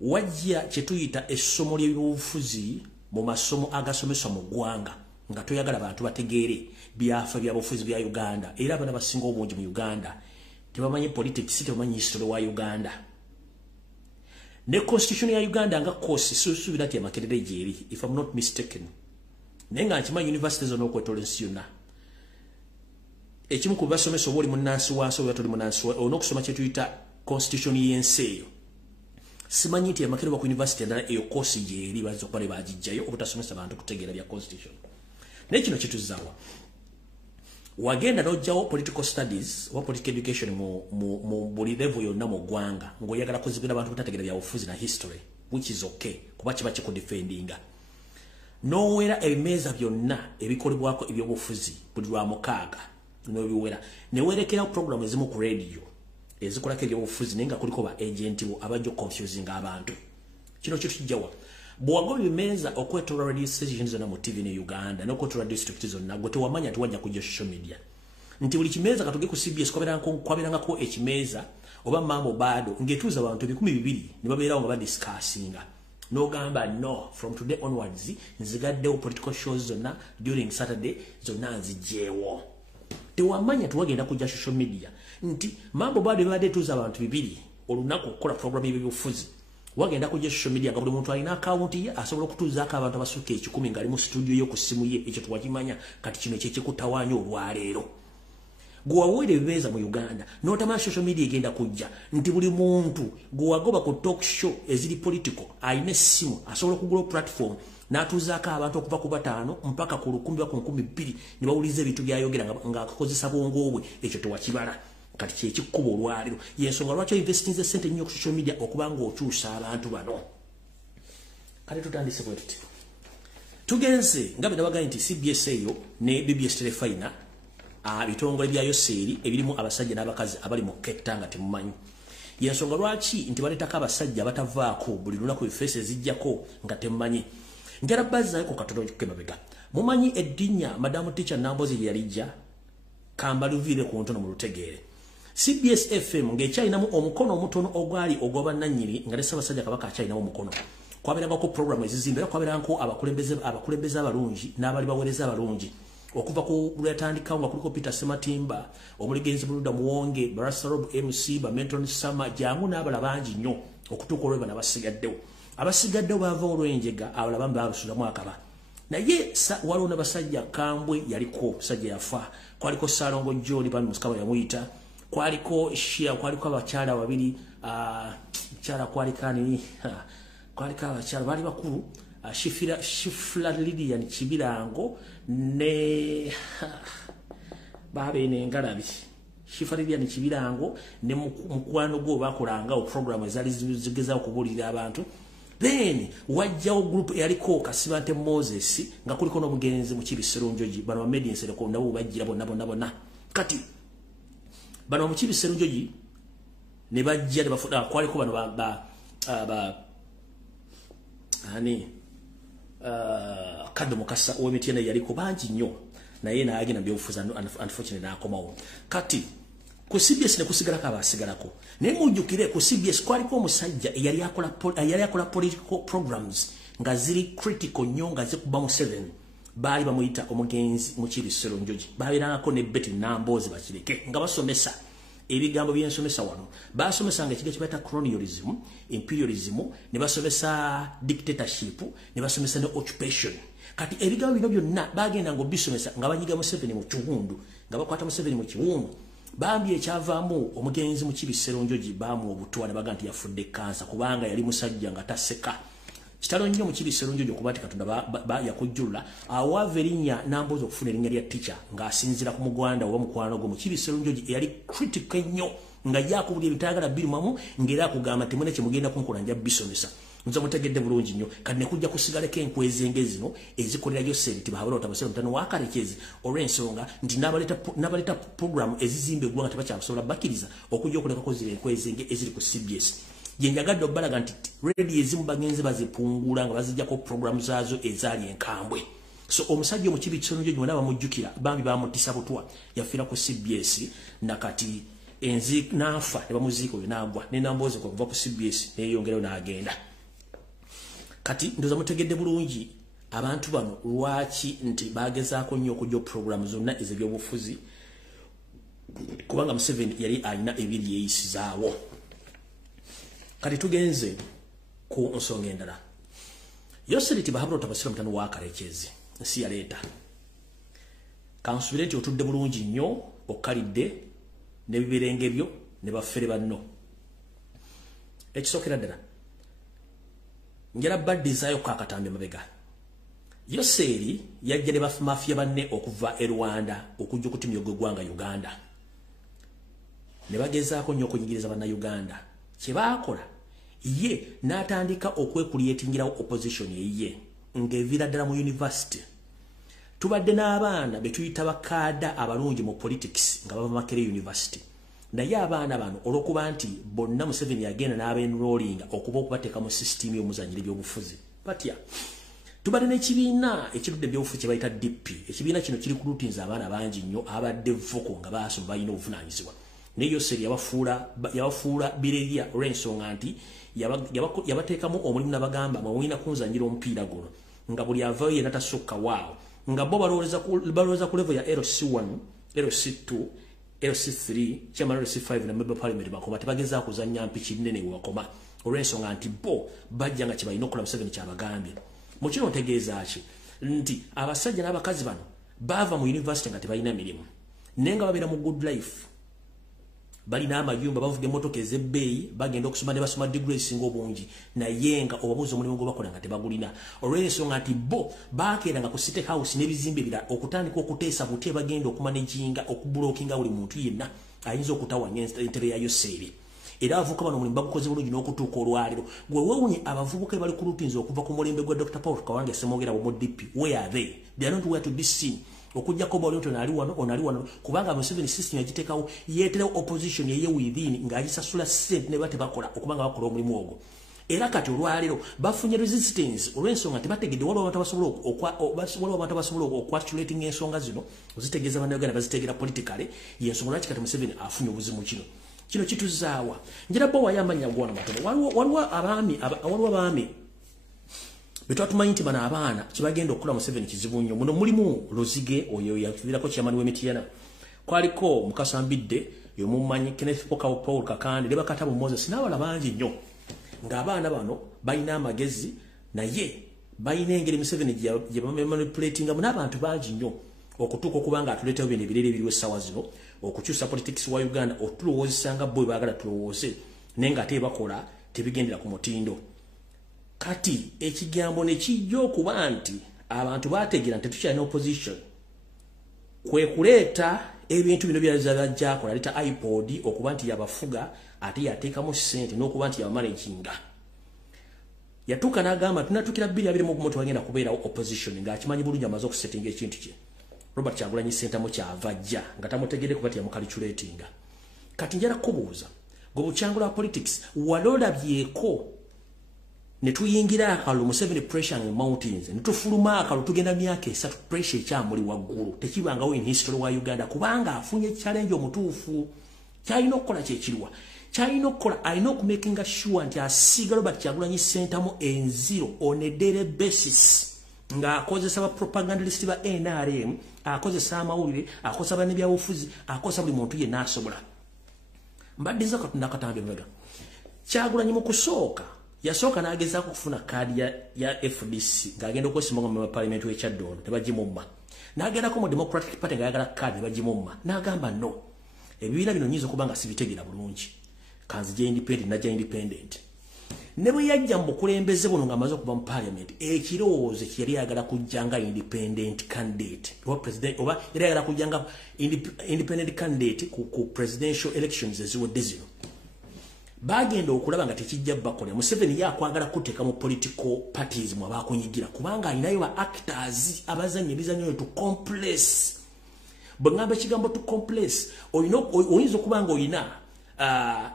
wajja kye tuyita essomo ly'ebyobufuzi mu masomo agasomeswa mu ggwanga nga toyagala abantu bategeere byafa byabufuzi bya Uganda era abana basinga obungi mu Uganda tebamanyi politics tebamanyi history wa Uganda ne constitution ya Uganda nga kosi suubira ti amakerere gyeri if I'm not mistaken nenga nkimanyi universities onokwetolensi yonna ekimu ku basomesa oba oli munnansi waaso oba toli munnansi onokusoma kye tuyita constitution y'ensi eyo simanyi nti amakerere ku university endala eyo kosi gyeri bazza okuba ne bagijjayo obutasomesa bantu kutegeera bya constitution nekino kituzzawa wagenda n'ojjawo political studies oba political education mu buli level yonna mu ggwanga ng'oyagala kuzibira abantu butategeera bya bufuzi na history which is okay kuba kiba kikudefendinga n'owera ebimeeza byonna ebikolebwako ebyobufuzi buli lwa mukaaga n'obiwera ne weerekerawo programu ezimu ku radio ezikolako ebyobufuzi naye nga kuliko ba agenti bo abajja confusing abantu kino kyo kijjawa bw'agoba ebimeeza okwetoolwa radio stations zonna mu TV ne Uganda n'okwetoolwa district zonna gwe tewamanya nti wajja kujja social media nti buli kimeeza katuge ku CBS kwaberangako ekimeeza oba mambo bado ng'etuuza abantu 200 ne babeerawo nga badiscussinga n'ogamba no from today onwards nzigaddewo political shows zonna during Saturday zonna nzigyewo tewamanya tiwagenda kujja social media nti mambo bado ebibadde etuuza abantu 200 olunaku okukola programu y'ebyobufuzi wagenda kujja social media nga buli muntu alina account ye asobola okutuuzaako abantu abasuka 10 ng'ali mu studio yo ku ssimu ye ekyo twakimanya kati kino kyekikutawaanya olwaleero gwe waweera ebimeeza mu Uganda n'otamanya social media egenda kujja nti buli muntu gwe wagoba ku talk show eziri political alina essimu asobola okugula platform n'atuuzaako abantu okuva ku 5 mpaka ku 1,000 ku 2,000 ne bawuliza ebintu by'ayogera ng'akozesa bwongo bwe ekyo tewakibala kati kye kikubo olwaliro yensonga lwaki investing ze sente nnyo ku social media okubanga okyusa abantu bano kale tutandise bwe tuti tugenze nga bwe nabagambye nti CBS eyo ne BBS Telefina bitongole byayo seeri ebirimu abasajja n'abakazi abali mu ketta nga temumanyi yensonga lwaki nti baleetako abasajja abatavaako buli lunaku efeesi ezijjako nga temumanyi njala bazzayo ku katono kemabega mumanyi eddinya madamu teacher Nambozi lye yalijja kambaluvire ku ntono mu lutegeere CBS FM ng'ekyalinamu omukono omutono ogwali ogw'obannannyini nga ne Ssaabasajja Kabaka akyalinamu omukono kwabeerangako programu ezizimbera kwabeerangako abakulembeze abalungi n'abali baweereza abalungi okuva ku lwetandikawo nga kuliko Peter Sematimba omuligenzi Buluda Muwonge Barasarob MC Bamenton Sama jangu n'abala bangi nnyo okutuuka olweba abasigaddewo baava olw'enjega abala bambi babasulamu akaba naye waliwo n'abasajja Kambwe yaliko musajja yafa kwaliko Salongo John bani Musikaba yamuyita kwaliko Shia kwaliko abakyala babiri kyala kwalikani kwaliko abakyala bali bakulu Shifla Lydian Kibirango ne babe ngalabi Shifla Lydian Kibirango ne mukwano gwo bakolanga o program ezali zigeza okubulira abantu then wajjawo group yaliko Kasibante Moses nga kuliko n'omugenzi mu Kibisero Njoji bano ba Mediensere ko nabo bajjira bonna kati bano mu Kibisero Njoji ne bajja ne bafuda kwaliko bano Kado Mukasa OMTN yaliko bangi nnyo naye naagenda byofuza unfortunately nakomawo kati ku CBS ne kusigalako abasigalako naye mujjukire ku CBS kwaliko omusajja eyali akola political programs nga ziri critical nnyo nga zikuba mu 7 baali bamuyita omugenzi mu Kibisero Njoji babeerangako ne Betty Nambozi bakireke nga basomesa ebigambo byensomesa wano basomesa nga ekiga kibaita colonialism imperialism ne basomesa dictatorship ne basomesa ne occupation kati ebigambo bino byonna bagenda ngo bisomesa nga banyiga mu 7 mu kiwundu nga bakwata mu 7 mu kiwundu bambi ekyavaamu omugenzi mu Kibisero Njoji baamu obutwa ne baganda yafudde kansa kubanga yali musajja nga taseka kitalo nnyo mu Kibisero Njoji okuba ati Katonda yakujjula awaava erinnya Nambozi okufuna erinnya lya teacher ng'asinzira ku mugwanda oba mukwano gwo mu Kibisero Njoji eyali critical nnyo nga yakubulya ebitaagala birimamu ng'era akugamba temune kye mugenda kunkola nja bisomesa nza mutegedde bulungi nnyo kati ne kujja kusigalako enkwezi engezi zino ezikolerayo sente bahabula otabasera mutano wakarekezi olw'ensonga nti n'abaleeta program ezizimba eggwanga tebakyakusobola bakkiriza okujja okulekako zino enkwezi eziri ku CBS yenjagadde obbalaga nti redio ezimu bagenzi bazipungula nga bazijjako program zaazo ezaali enkambwe so omusajja mu Kibisero Njoji mwena bamujjukira bambi bamutisa butwa yafiira ku CBS nakati enzi nafa ne bamuziika oyo n'agwa ne Nambozi kuva ku CBS neyongerayo n'agenda kati ndoza mutegedde bulungi abantu bano lwaki nti bagezaako nnyo okujja program zonna ez'ebyobufuzi kubanga Museveni yali alina ebiri eyisizaawo kati tugenze ku nsonga endala yoseriti bahabula otabasira mutano wakarekezi nsi yaleeta kansubire nti otudde bulungi nnyo okkalidde n'ebibirenge byo ne baffere banno ekisookera ddala njala baddizaayo kaakatambi mabega Yoseri yajja ne bamafiya banne okuva e Rwanda okujja okutimya eggwanga Uganda ne bagezaako nnyo okunyigiriza bannayuganda kye baakola ye n'atandika okwekuliyetingirawo opposition ye ng'evira ddala mu university tubadde n'abaana be tuyita bakaada abalungi mu politics nga bava Makerere University naye abaana bano olw'okuba nti bonna Museveni yagenda n'abenrollinga okuba okubateeka mu system y'omuzanyiro ebyobufuzi batya tubadde n'ekibiina ekirudde ebyobufuzi kye bayita DP ekibiina kino kiri ku lutinza abaana bangi nnyo abadde voko nga baasoma balina obuvunaanyizibwa naye Yoseri yabafuula bireria olw'ensonga nti yabateekamu omulimu n'abagamba mwina kunzanyira omupiira guno nga buli avaayo yenna tasukka waawo nga bo balowooza ku level ya LC1 LC2 LC3 chairman LC5 na member parliament bakoma tebageza kuzanya mpiki nene wakoma olw'ensonga nti bo bajja nga kibalina okukola Museveni kyabagambye mu kino ntegeeza ki nti abasajja n'abakazi bano bava mu university nga tebalina mirimu nenga babeera mu good life balina amayumba bavuga emmotoka ez'ebbeeyi bagenda okusoma ne basoma degree esinga obungi naye nga obabuuza omulimu gwe bakola nga tebagulina olw'ensonga nti bo baakeeranga ku City House n'ebizimbe ebirala okutandika okuteesa bute bagenda okumanejinga okubulookinga buli muntu yenna ayinza okutawanya entebe yayo seeri era avuka bano mulimba gukoze bulungi n'okutuuka olwaliro gwe wewunye abavubuka bali ku lupinzi okuva ku mulembe gwa Dr. Paul Kawange Semogera mu DP where are they are not where to be seen okujja ko bali onali wano kubanga Museveni system yagitekawo yeetera opposition yeye within ng'agisasula sente ne bate bakola okubanga bakola omulimu ogwo era kati olwaliro bafunye resistance olw'ensonga tebategedde waliwo abantu abasobola okwatulating ensonga zino ozitegeeza bannayuganda bazitegera politically yensonga lwaki kati Museveni afunye obuzimu kino kituzaawa njira bo wayamanya gwana matono waliwo abaami betwatumanyi nti bano abaana kibagenda okukula Museveni kizibu nnyo muno mulimu Luzige oyo yakivirako kyamani w'Emityana kwaliko Mukasambidde yomumanyi Kenneth Paul Kakande ne Bakatabu Moses n'abalala bangi nnyo ng'abaana bano balina amagezi naye balina engeri Museveni gye bamanipulatingamu n'abantu bangi nnyo okutuuka okubanga atuleetawo bino ebirere ebiriwo essaawa zino okukyusa politics wa Uganda otulowoozesa nga bo baagala tulowooze naye ng'ate bakola tebigendera ku mutindo kati ekigambo ne kijja okuba nti abantu baategeera nti tukyalina opposition kwe kuleeta ebintu bino byajjakola aleeta iPod okuba nti yabafuga ate yateekamu ssente n'okuba nti yabamanaginga yatuuka n'agamba tunatukira 2021 tewagenda kubeerawo opposition ng'akimanyi bulungi amaze okusetinga ekintu kye Robert Kyagulanyi Ssentamu kyavajja nga tamutegedde kuba yamukaliculatinga kati njala kubuuza gwe bukyangula politics walolabyeko ne tuyingira akalu Museveni pressure in mountains ne tufuluma akalu tugenda myaka 3 pressure ekyamuli waggulu tekibangawo in history wa Uganda kubanga afunye challenge omutuufu kyalina okukola kyekiriwa kyalina okukola alina okumakinga sure nti asiga Robert Kyagulanyi Ssentamu enziro on a daily basis nga akozesa ba propagandist ba NRM akozesa amawulire akozesa bane bya ofuzi akozesa buli muntu ye nasobola mbaddiza Katonda katambe mwega Kyagulanyi mu kusooka yasooka n'agezaako kufuna kaadi ya FDC ng'agenda okwesimanga mu parliament w'ekyaddondo tebagimumma n'agendako mu Democratic Party ng'ayagala kaadi nebagimumma n'agamba no ebibiina bino nnyinza okuba nga sibitegeera bulungi kanzija independent najja independent ne bwe yajja mu bukulembeze buno ng'amaze okuba mu parliament ekirowoozo kye yali ayagala kujja nga independent candidate oba president oba yali ayagala kujja nga independent candidate ku presidential elections eziwedde zino bagenda okulaba nga tekijja bakola Museveni yakwagala kuteeka mu political parties mu abakunyigira kubanga alinayo ba actors abazannya ebizannyo to complex bwengamba ekigambo to complex oyinza okuba nga oyina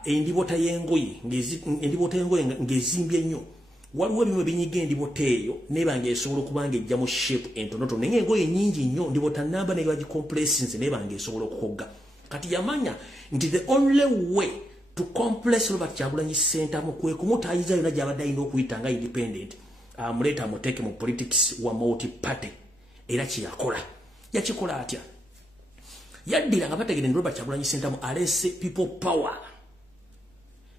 endibota y'engoye ng'ezimbye nnyo waliwo ebimu ebinyiga endibota eyo neba ng'esobola okuba nga ejja mu shape entonotono naye engoye nnyingi nnyo ndibota namba naye bagicomplexinze neba ng'esobola okukogga kati yamanya nti the only way to complex Robert Kyagulanyi Ssentamu kwe kumutaayiza yonna gy'abadde alina okuyita nga independent amuleeta amuteeke mu politics wa multi party era kyeyakola yakikola atya yaddira nga bategere ndi Robert Kyagulanyi Ssentamu alese people power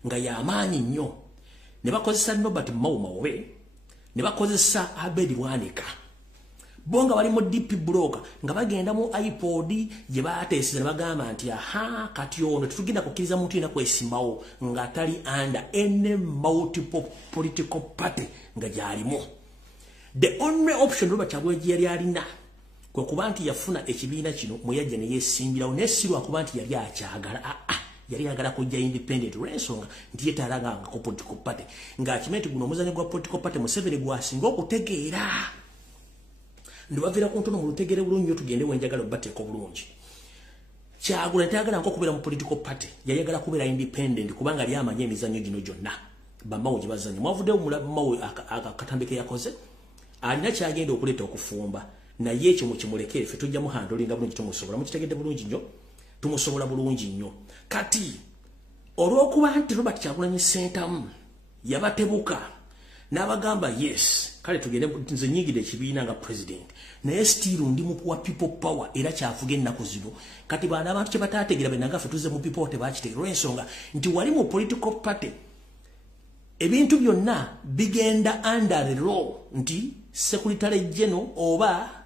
nga y'amaanyi nnyo ne bakozesa Robert Mawumawe ne bakozesa Abedi Bwanika bonga bali mu DP block nga bagenda mu iPod gye baateesiza ne bagamba nti aha kati ono tetugenda kukkiriza muntu yena kwesimbawo nga tali under any multiple political party nga gyalimu the only option Robert Kyagulanyi yali alina kwe kuba nti yafuna ekibiina kino mwe yajja ne yeesimbirawo nesirwa kuba nti yali akyagala yali agala kujja independent olw'ensonga nti yeetaalanga ku political party ng'akimenti guno omuzannyo gwa political party Museveni gwasinga okutegeera ndibavira ku ntono mu lutegere bulungi nnyo tugende wenjagala obateeko bulungi Kyagulanyi tayagala nko kubeera mu political party yayagala kubeera independent kubanga yali amanya emizannyo gino gyonna bamawo gye bazannyo mwavuddewo mulamawo akatambe ke yakoze alina kyagenda okuleeta okufumba naye ekyo mukimulekere ffe tujja muhandolinga bulungi tumusobola mukitegedde bulungi nnyo tumusobola bulungi nnyo kati olw'okuba nti Robert Kyagulanyi Ssentamu yabatebuka n'abagamba yes kale tugende nze nyingide ekibiina nga president naye still ndi mu wa people power era kyavuga ennaku zino kati baana abantu kye bataategeera benanga ffe tuze mu people tebakitegeera olw'ensonga nti wali mu political party ebintu byonna bigenda under the law nti secretary general oba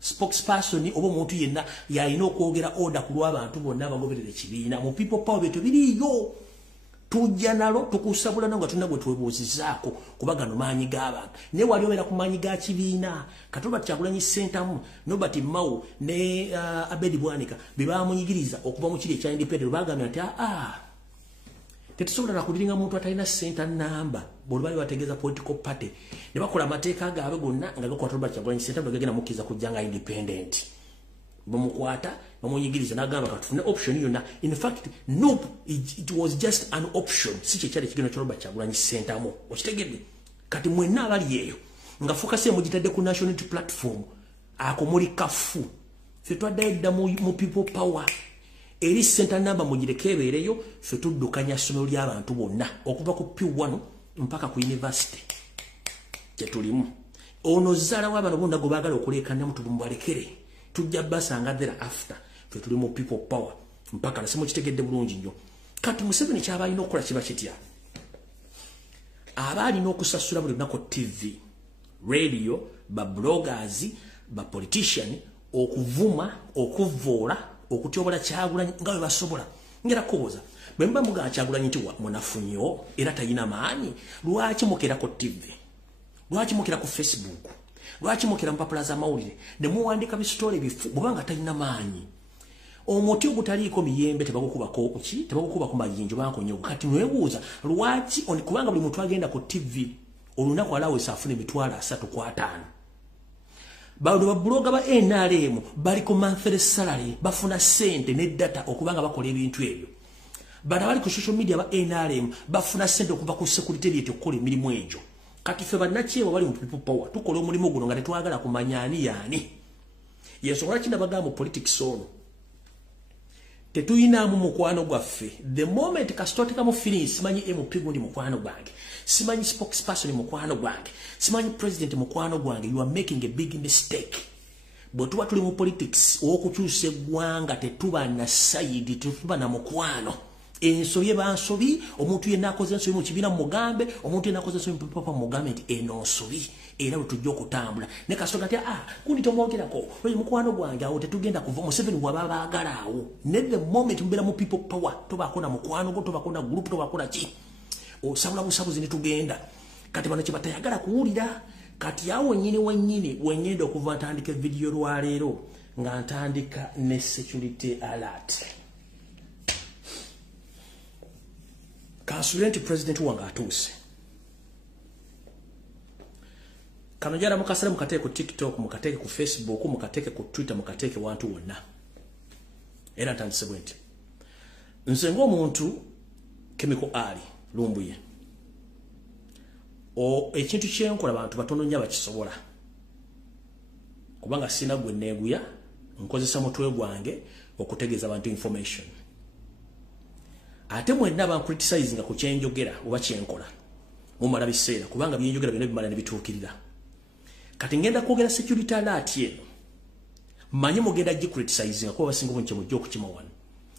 spokesperson oba omuntu yenna yalina okwogera order ku lw'abantu bonna abagoberera ekibiina mu people power beto biriyo tujja nalo tukusabula nga tulina gwe twebuuzizaako kuba gano maanyi g'abantu naye wali obeera ku maanyi ga kibiina Katonda Kyagulanyi Ssentamu Nobert Mao ne Abedi Bwanika be baamunyigiriza okuva mu kiri ekya independent baagambye nti tetusobola na kudiringa muntu atalina ssente namba bw'olubali bategeeza political party ne bakola amateeka gaabwe gonna nga gakwata Robert Kyagulanyi Ssentamu gagenda mukkiriza kujjanga independent bamukwata bamunyigiriza n'agamba katufune option yonna in fact nope it was just an option si kye kyali kigenda kya Robert Kyagulanyi Ssentamu okitegedde kati mwenna abali eyo nga fokasi mugitadde ku national unity platform ako muli kafu ffe twaddayo dda mu people power eri center number mugireke ebeereyo ffe tuddukanya ssomero ly'abantu bonna okuva ku P1 mpaka ku university kyetulimu ono zzaala w'abantu bonna gwe baagala okuleekana mutu bumubalekere tujja basanga there after ffe tuli mu people power mpaka nasimu kitegedde bulungi nnyo kati Museveni ky'abalina okukola kiba kitya abaalina okusasula buli lunaku TV radio ba bloggers ba politician okuvuma okuvoola okutyobola Kyagulanyi nga bwe basobola ngera kubuuza bwe mba muga Kyagulanyi nti munafunyo era tayina maanyi lwaki mukera ku TV lwaki mukera ku Facebook lwaki mukera mpapula z'amawulire ne muwandika bisitole bifu bwanga tayina maanyi omuti ogutaliiko miyembe tebagukubako ki tebagukubako mayinjo bankonyo kati mwebuuza lwaki kubanga buli muntu agenda ku TV olunaku alawesa afune emitwalo 3 ku 5 Bado babloga ba NRM bali ku monthly salary bafuna sente ne data okubanga bakola ebintu ebyo. Bana bali ku social media ba NRM bafuna sente okuva ku security rate okukola emirimu egyo. Kati ffe bannakyewa bali mu people power tukola omulimu guno nga tetwagala kumanya ani yaani. Yesobola kinda bagamba politics ono. Tetuyinaamu mukwano gwaffe. The moment kasitoteka mu feelings simanyi MP gundi mukwano gwange. Simanyi spokesperson mukwano gwange. Simanyi president mukwano gwange. You are making a big mistake. Bwetuba tuli mu politics okukyusa eggwanga tetuba na side tetuba na mukwano. Ensobi bansobi omuntu yenna akoze ensobi mu kibiina mugambe omuntu yenna akoze ensobi papa mugambe nti eno nsobi era tujja okutambula ne kasonga ati kundi tomwogerako oyo mukwano gwange awo tetugenda kuva Museveni waba baagala awo ne the moment mbera mu people power tobako na mukwano go tobako na group tobako na ki osabula busabuzi ne tugenda kati bano kibatayagala kuwulira kati awo nyini wenyendo okuva ntandika video lwaleero nga ntandika ne security alert. Kansulenti president wanga atuse. Kanojara mukasala mukateke ku TikTok, mukateke ku Facebook, mukateke ku Twitter, mukateke wantu wonna. Era ntandise bwenti. Nze ng'omuntu Chemical Ali Lumbuye. Ekintu kyenkola abantu batono nnyo bakisobola. Kubanga sina gwe neeguya, nkozesa mutwe gwange okutegeeza abantu information. Ate mwenna ba criticizing ku kyenjogera oba kyenkola mumala biseera kubanga byenjogera byonna bimala ne bituukirira. Kati ngenda kwogera security alert yeno manye mugenda gi criticizing ko basinga bunche mujjo okukima wano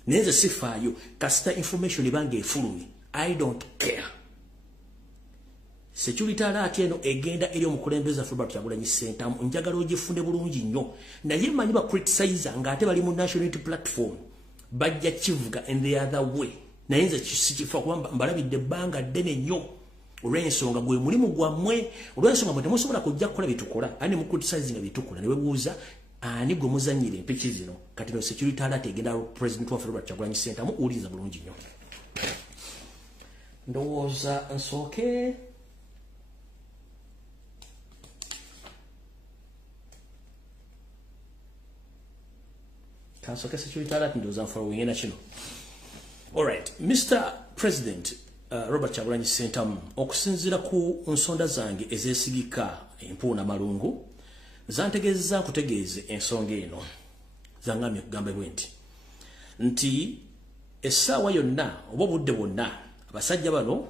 nenze sifaayo kasita information ibange efulumi. I don't care. Security alert yeno egenda eri omukulembeza Robert Kyagulanyi Ssentamu njagala ogifunde bulungi nnyo naye manyi ba criticizer nga ate bali mu national unity platform bajja kivuga in the other way. Nayenza kifa kwamba mbalabidde banga ddene nnyo olw'ensonga gwe mulimu gwammwe olw'ensonga mwe temusobola kujja kukola bitukola ani mu criticizing bitukola ne webuuza ani gwe muzannyire empiki zino kati no security alert egenda president wa Robert Kyagulanyi Ssentamu uliza bulungi nnyo. Ndowooza nsooke kansoke security alert ndowooza nfollowing ena kino. Alright, Mr. President Robert Kyagulanyi Ssentamu okusinzira ku nsonda zange ezesigika empuuna malungu zantegeeza kutegeeze ensonga eno zangamye kugamba bwenti nti essaawa yonna oba obudde bwonna abasajja bano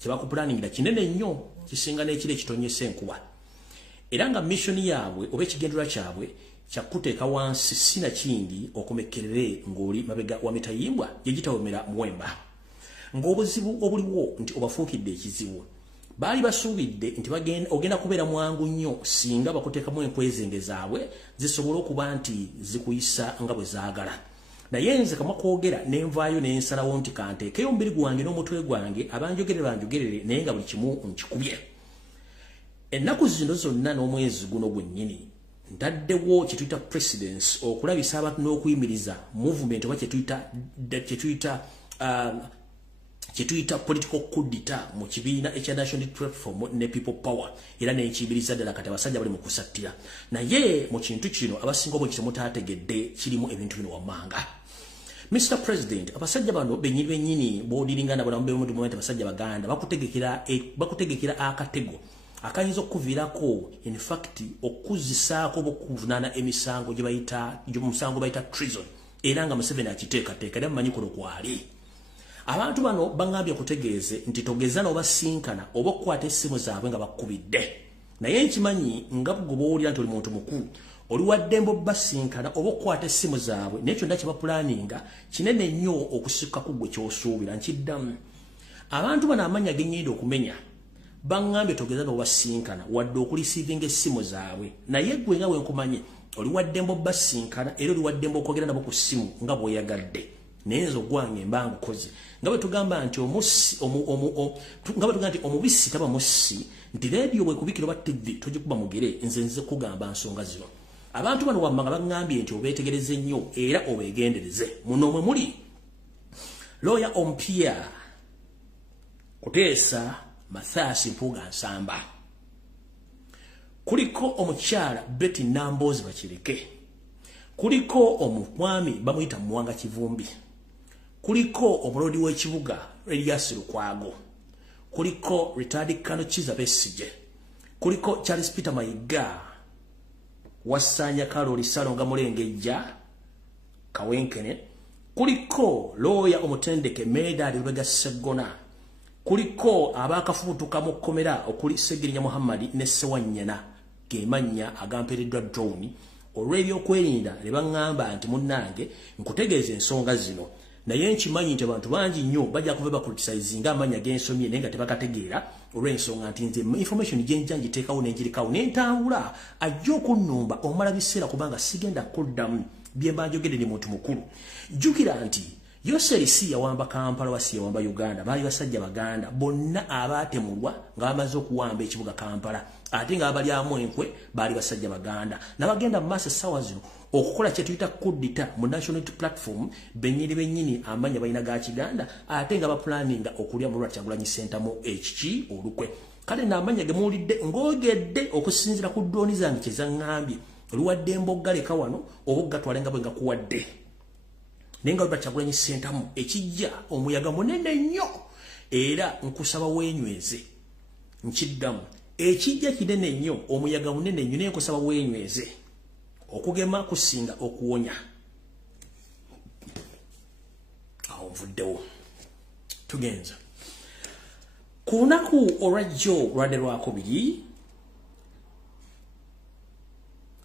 kyebakupulaningira kinene nnyo kisinga n'ekiro ekitonyesa enkuba era nga mission yaabwe oba ekigendera kyabwe kyakuteeka wansi sina kindi okumekkerere ng'oli mabega wa mitayimbwa gyegitawemera muwemba ng'obuzibu obuliwo nti obafuukidde ekizibu baali basuubidde nti ogenda kubeera mwangu nnyo singa bakuteekamu enkwezenge zaabwe zisobole okuba nti zikuyisa nga bwe zaagala na yenze kama kwogera nenvaayo nensalawo nti kanteekeyo omubiri gwange n'omutwe gwange abanjogerere banjogerere naye nga buli kimu nkikubye. Ennaku zino zonna n'omwezi guno gwennyini ndaddewo kye tuyita precedence okulabisa abantu n'okuyimiriza movement oba kye tuyita political coup d'etat mu kibiina ekya National Platform ne People Power era n'ekiyimiriza ddala kati abasajja bali mu kusattira. Naye mu kintu kino abasinga obwekite mutaategedde kirimu ebintu bino wammanga. Mr. President, abasajja bano bennyini boodiringa na bulamu bw'omuntu moment abasajja baganda bakutegekera akatego akayinza okuviirako in fact okuzisaako okuvunaana emisango gye bayita omusango bayita treason era nga Museveni akiteekateeka era mumanyi kuno kwali. Abantu bano bangambye kutegeeze nti togeza n'obasinkana oba okukwata essimu zaabwe nga bakubidde. Naye nkimanyi nga bw'oba nti oli muntu mukulu oli waddembo basinkana oba okukwata essimu zaabwe naye kyonna kye bapulaninga kinene nnyo okusukka ku ggwe ky'osuubira. Nkiddamu abantu bano amanya gennyenda okumenya bangambye togeza n'obasinkana wadde okulisiivinga essimu zaabwe naye ggwe nga bwe nkumanye oli waddembo basinkana era oli waddembo okwogera nabo ku ssimu nga bw'oyagadde. Naye nze ogwange mba ngukoze nga bwe tugamba nti omubisi taba mussi nti leediyo bwekubikira oba TV togikuba mugere nze kugamba nsonga zino. Abantu bano wammanga bangambye nti obeetegereze nnyo era obeegendereze. Muno mwe muli lawyer ompya Kuteesa Mathiasi Mpuuga Nsamba, kuliko omukyala Betty Namboozi Bakireke, kuliko omwami bamuyita Muwanga Kivumbi, kuliko omulodi w'ekibuga Elias Lukwago, kuliko retired Colonel Kizza Besigye, kuliko Charles Peter Mayiga, Wasanya Kaloli Salonga Mulengejja Kawenkene, kuliko lawyer omutendeke Medard Lubega Sseggona, kuliko abakafubutuka mu kkomera okuli Segirinya Muhammad ne Sewanyana Gemanya agampereddwa drone olw'ebyokwerinda ne baŋŋamba nti munnange nkutegeeza ensonga zino naye nkimanyi nti abantu bangi nnyo bajja kuva bakritisayizinga amanya g'ensomye naye nga tebagategeera olw'ensonga nti nze information gyenja ngiteekawo n'engirikawo n'entambula ajja okunnumba omala biseera kubanga sigenda kuddamu bye mba njogedde ndi muntu mukulu. Jjukira nti Yoseri si yawamba Kampala wasi yawamba Uganda baali basajja baganda bonna abaatemulwa nga bamaze okuwamba ekibuga Kampala ate nga abali amwenkwe baali basajja baganda nabagenda mu maaso essaawa zino okukola kye tuyita coup d'etat mu National Platform bennyini amanya balina ga Kiganda ate nga bapulaninga okulya mu Lwakyagulanyi Center mu HG olukwe. Kale n'amanya ge muwulidde ng'ogedde okusinziira ku ddooni zange kye zaŋŋambye oluwadde emboggaleka wano oba ogatwale nga bwe nga kuwadde nenga Lwakyagulanyi Center mu ekijja omuyaga munene nnyo era nkusaba weenyweze nkiddamu ekijja kinene nnyo omuyaga munene nnyo naye nkusaba weenyweze okugema kusinga okuwonya. Awo nvuddewo tugenza ku lunaku olwajjo lwadde lwakubiri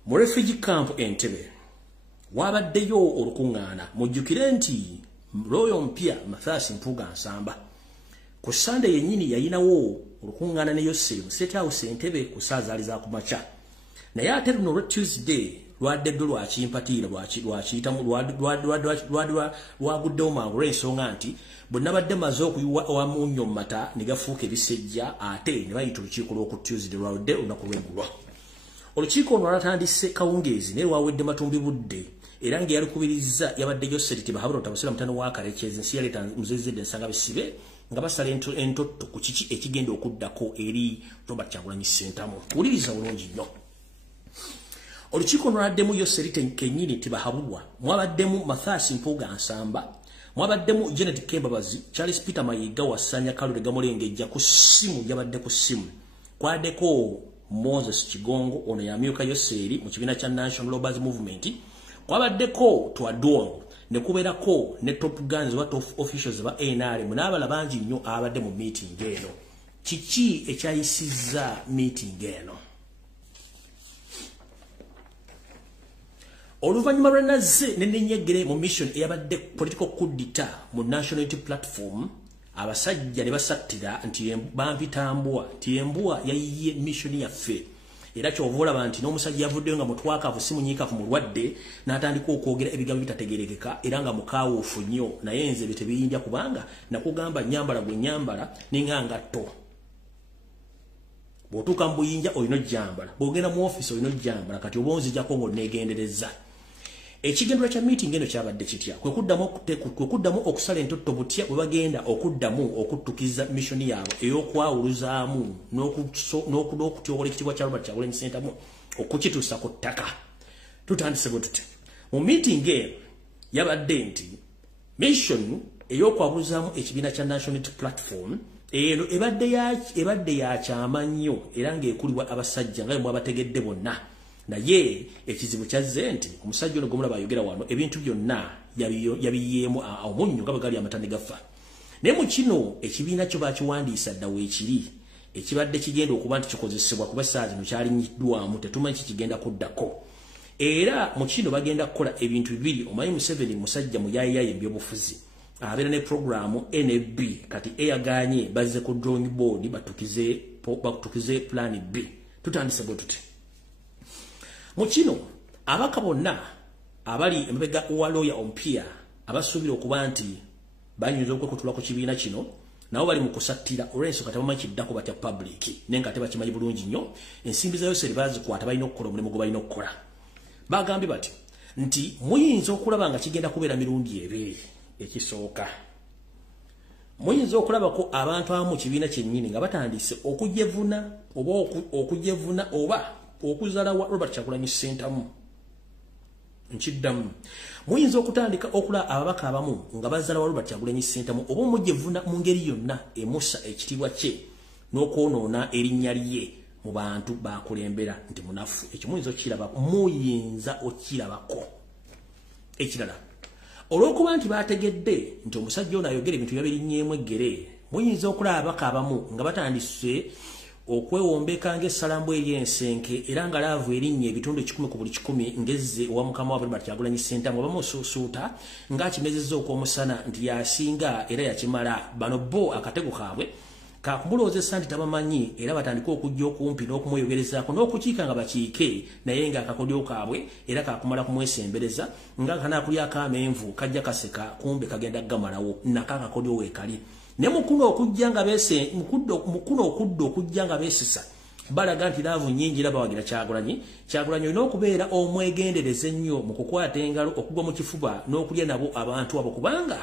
mu refugee camp Entebbe wabaddeyo olukuŋŋaana. Mujjukire nti lawyer ompya Mathiasi Mpuuga Nsamba ku Sunday yennyini yayinawo olukuŋŋaana ne Yoseri mu State House Entebbe ku ssaawa zaali za kumakya naye ate luno olwa Tuesday lwadde ddwe lwakimpatiira lwaguddewo mangu olw'ensonga nti bwe nabadde maze okuyiwa awamunnyo mu mata ne gafuuka ebisejja ate ne bayita olukiiko lw'oku Tuesday lwaludde olunaku lw'eggulo. Olukiiko ono lwatandise kawungeezi naye lwawedde matumbi budde era ng'eyalukubiriza yabadde Yoseri Tibahabula Otabusira mutano wa Kalekyezi nsi yaleeta muzezedde ensanga bisibe nga basala entotto ku kiki ekigenda okuddako eri Robert Kyagulanyi Ssentamu. Wuliriza bulungi nnyo. Olukiiko lwaddemu Yoseri kennyini Tibahabulwa, mwabaddemu Mathiasi Mpuuga Nsamba, mwabaddemu Janet Kembabazi, Charles Peter Mayiga, Wasanya Kalule Gamulengejja ku ssimu yabadde ku ssimu. Kwaddeko Moses Kigongo ono yamyuka Yoseri mu kibiina kya National Labourers Movement. Kwabaddeko Twadongo ne kubeerako ne top guns wa top officials ba NRM n'abala bangi nnyo abadde mu meeting eno. Kiki ekyayisizza meeting eno? Oluvannyuma lw'enazze n'ennenyegere mu mission eyabadde political coup d'etat mu National Platform, abasajja ne basattira nti bampitambua nti embuwa yayiye mission yaffe era ky'ovola abantu n'omusajja yavuddeyo nga mutwakavu simunyiikavu mulwadde n'atandika okwogera ebigambo bitategerekeka era nga mukaawuufu nnyo naye nze bye tebiyinja kubanga nakugamba nyambala gwe nyambala ninga ngatto bw'otuuka mu buyinja olina ojjambala bw'ogenda mu ofiisi olina ojjambala kati oba onzijjako ng'oneegendereza ekigendera kya meeting eno kyabadde kitya kwe kuddamu okusala entotto butya bwe bagenda okuddamu okuttukiza missoni yaabwe ey'okwawuluzaamu n'okutyobola ekitiibwa kya Robert Kyagulanyi Ssentamu okukituusa ku ttaka tutandise bwe tuti mu meeting eno yabadde nti mission ey'okwawuluzaamu ekibiina kya National Unity Platform eno ebadde ya kyama nnyo era ng'ekulibwa abasajja nga bwe mwabategedde bonna naye ekizibu kyazze nti omusajja ono gomulaba ayogera wano ebintu byonna yabiyeemu omunnyo nga bwe gali amatani gafa naye mu kino ekibiina kyo bakiwandiisa dda weekiri ekibadde kigenda okuba nti kikozesebwa kuba saa zino kyalinyiddwamu tetumanyi kikigenda kuddako era mu kino bagenda kukola ebintu bibiri omanyi Museveni musajja muyayiyayi ebyobufuzi abeera ne programu NAB kati eyaganye bazze ku drawing board batukize plan B tutandise bwe tuti mu kino abaka bonna abali emabega wa lawyer ompia abasuubira okuba nti banyuza okwekutula ku kibiina kino nabo bali mu kusattira olw'ensonga tebamanyi kiddako batya public naye nga tebakimanyi bulungi nnyo ensimbi za Yoseri bazikwata balina okukola omulimu gwe balina okukola bagambye bati nti muyinza okulaba nga kigenda kubeera mirundi ebiri ekisooka muyinza okulabako abantu abamu kibiina kyennyini nga batandise okujevuna oba okuzala wa Robert Kyagulanyi Ssentamu nkiddamu muyinza okutandika okulaba ababaka abamu nga bazala wa Robert Kyagulanyi Ssentamu oba omujevuna mu ngeri yonna emussa ekitiibwa kye n'okwonoona erinnya lye mu bantu bakulembera nti munafu ekyo muyinza okirabako ekirala olw'okuba nti bategedde nti omusajja ono ayogera ebintu byabirinnyeemu eggere muyinza okulaba ababaka abamu nga batandise okwewombeka ng'essalambu ery'ensenke era nga laavu erinnya ebitundu 10 ku buli 10 ngezze owa mukama wa Robert Kyagulanyi Ssentamu abamusuusuuta ng'akimezezza okw'omusana nti yasinga era yakimala bano bo akatego kaabwe kakumulowozesa nti tabamanyi era batandika okujja okumpi n'okumweyogerezaako n'okukiika nga bakiike naye ng'akakodyo kaabwe era kakumala kumwesembereza nga kanaakulyako amenvu kajja kaseka kumbe kagenda gamalawo nako akakodyo weekali ne mukuno okujja nga beesisa balaga nti laavu nnyingi era bawagira Kyagulanyi olina okubeera omwegendereze ennyo mu kukwata engalo okugwa mu kifuba n'okulya nabo abantu abo kubanga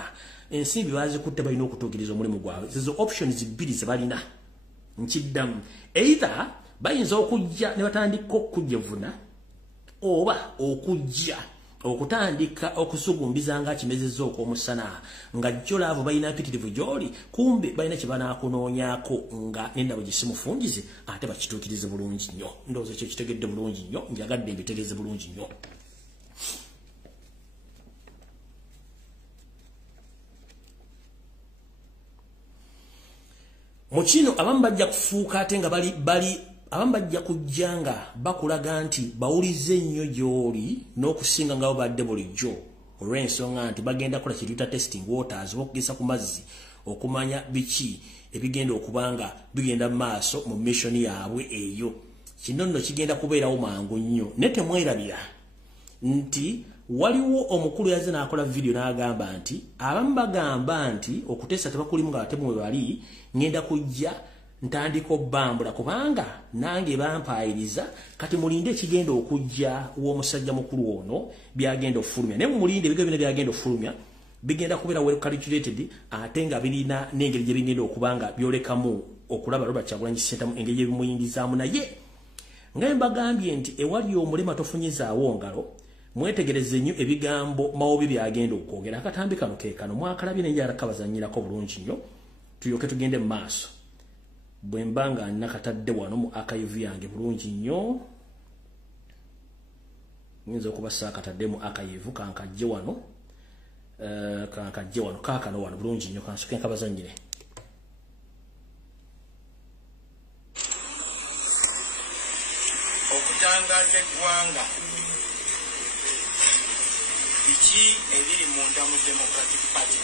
ensimbi bazikutte balina okutuukiriza omulimu gwabwe zizo options bbiri ze balina nkiddamu either bayinza okujja ne batandika okujevuna oba okujja okutandika okusugumbiza nga kimezezza okw'omusana nga jjo laavu balina mpitirivu gy'oli kumbe balina kye banaakunoonyaako nga n'endabo gye simufungize ate bakituukirize bulungi nnyo ndowooza ekyo kitegedde bulungi nnyo njagadde mbitegeeze bulungi nnyo mu kino abamu bajja kufuuka ate nga abamu bajja kujja nga bakulaga nti bawulize ennyo gy'oli n'okusinga nga babadde bulijjo olw'ensonga nti bagenda kukola kituyita testing waters oba okugesa ku mazzi okumanya biki ebigenda okuba nga bigenda mu maaso mu missoni yaabwe eyo kino nno kigenda kubeerawo mangu nnyo naye temwerabira nti waliwo omukulu yazze n'akola video n'agamba nti abamu bagamba nti okuteesa tebakulimu nga batemu we bali ngenda kujja ntandika obbambula kubanga nange bampayiriza kati mulinde ekigenda okujja w'omusajja mukulu ono byagenda okufulumya naye mulinde ebigo bino byagenda okufulumya bigenda kubeera well calculated ate nga birina n'engeri gye bigenda okuba nga byolekamu okulaba Robert Kyagulanyi Ssentamu engeri gye bimuyindizaamu naye nga mbagambye nti ewali omulema tofunyizaawo ngalo mwetegereze nnyo ebigambo mawobi byagenda okwogera akatambi kano keekano mwakalabye nenjala kabazanyirako bulungi nnyo tuyoke tugende mu maaso bwe mba nga nakatadde wano mu archive yange bulungi nnyo nyinza okuba saakatadde mu archive kankajje wano kaakano wano bulungi nnyo kansoke nkabazanyire okutangaza eggwanga biki ebiri munda mu Democratic Party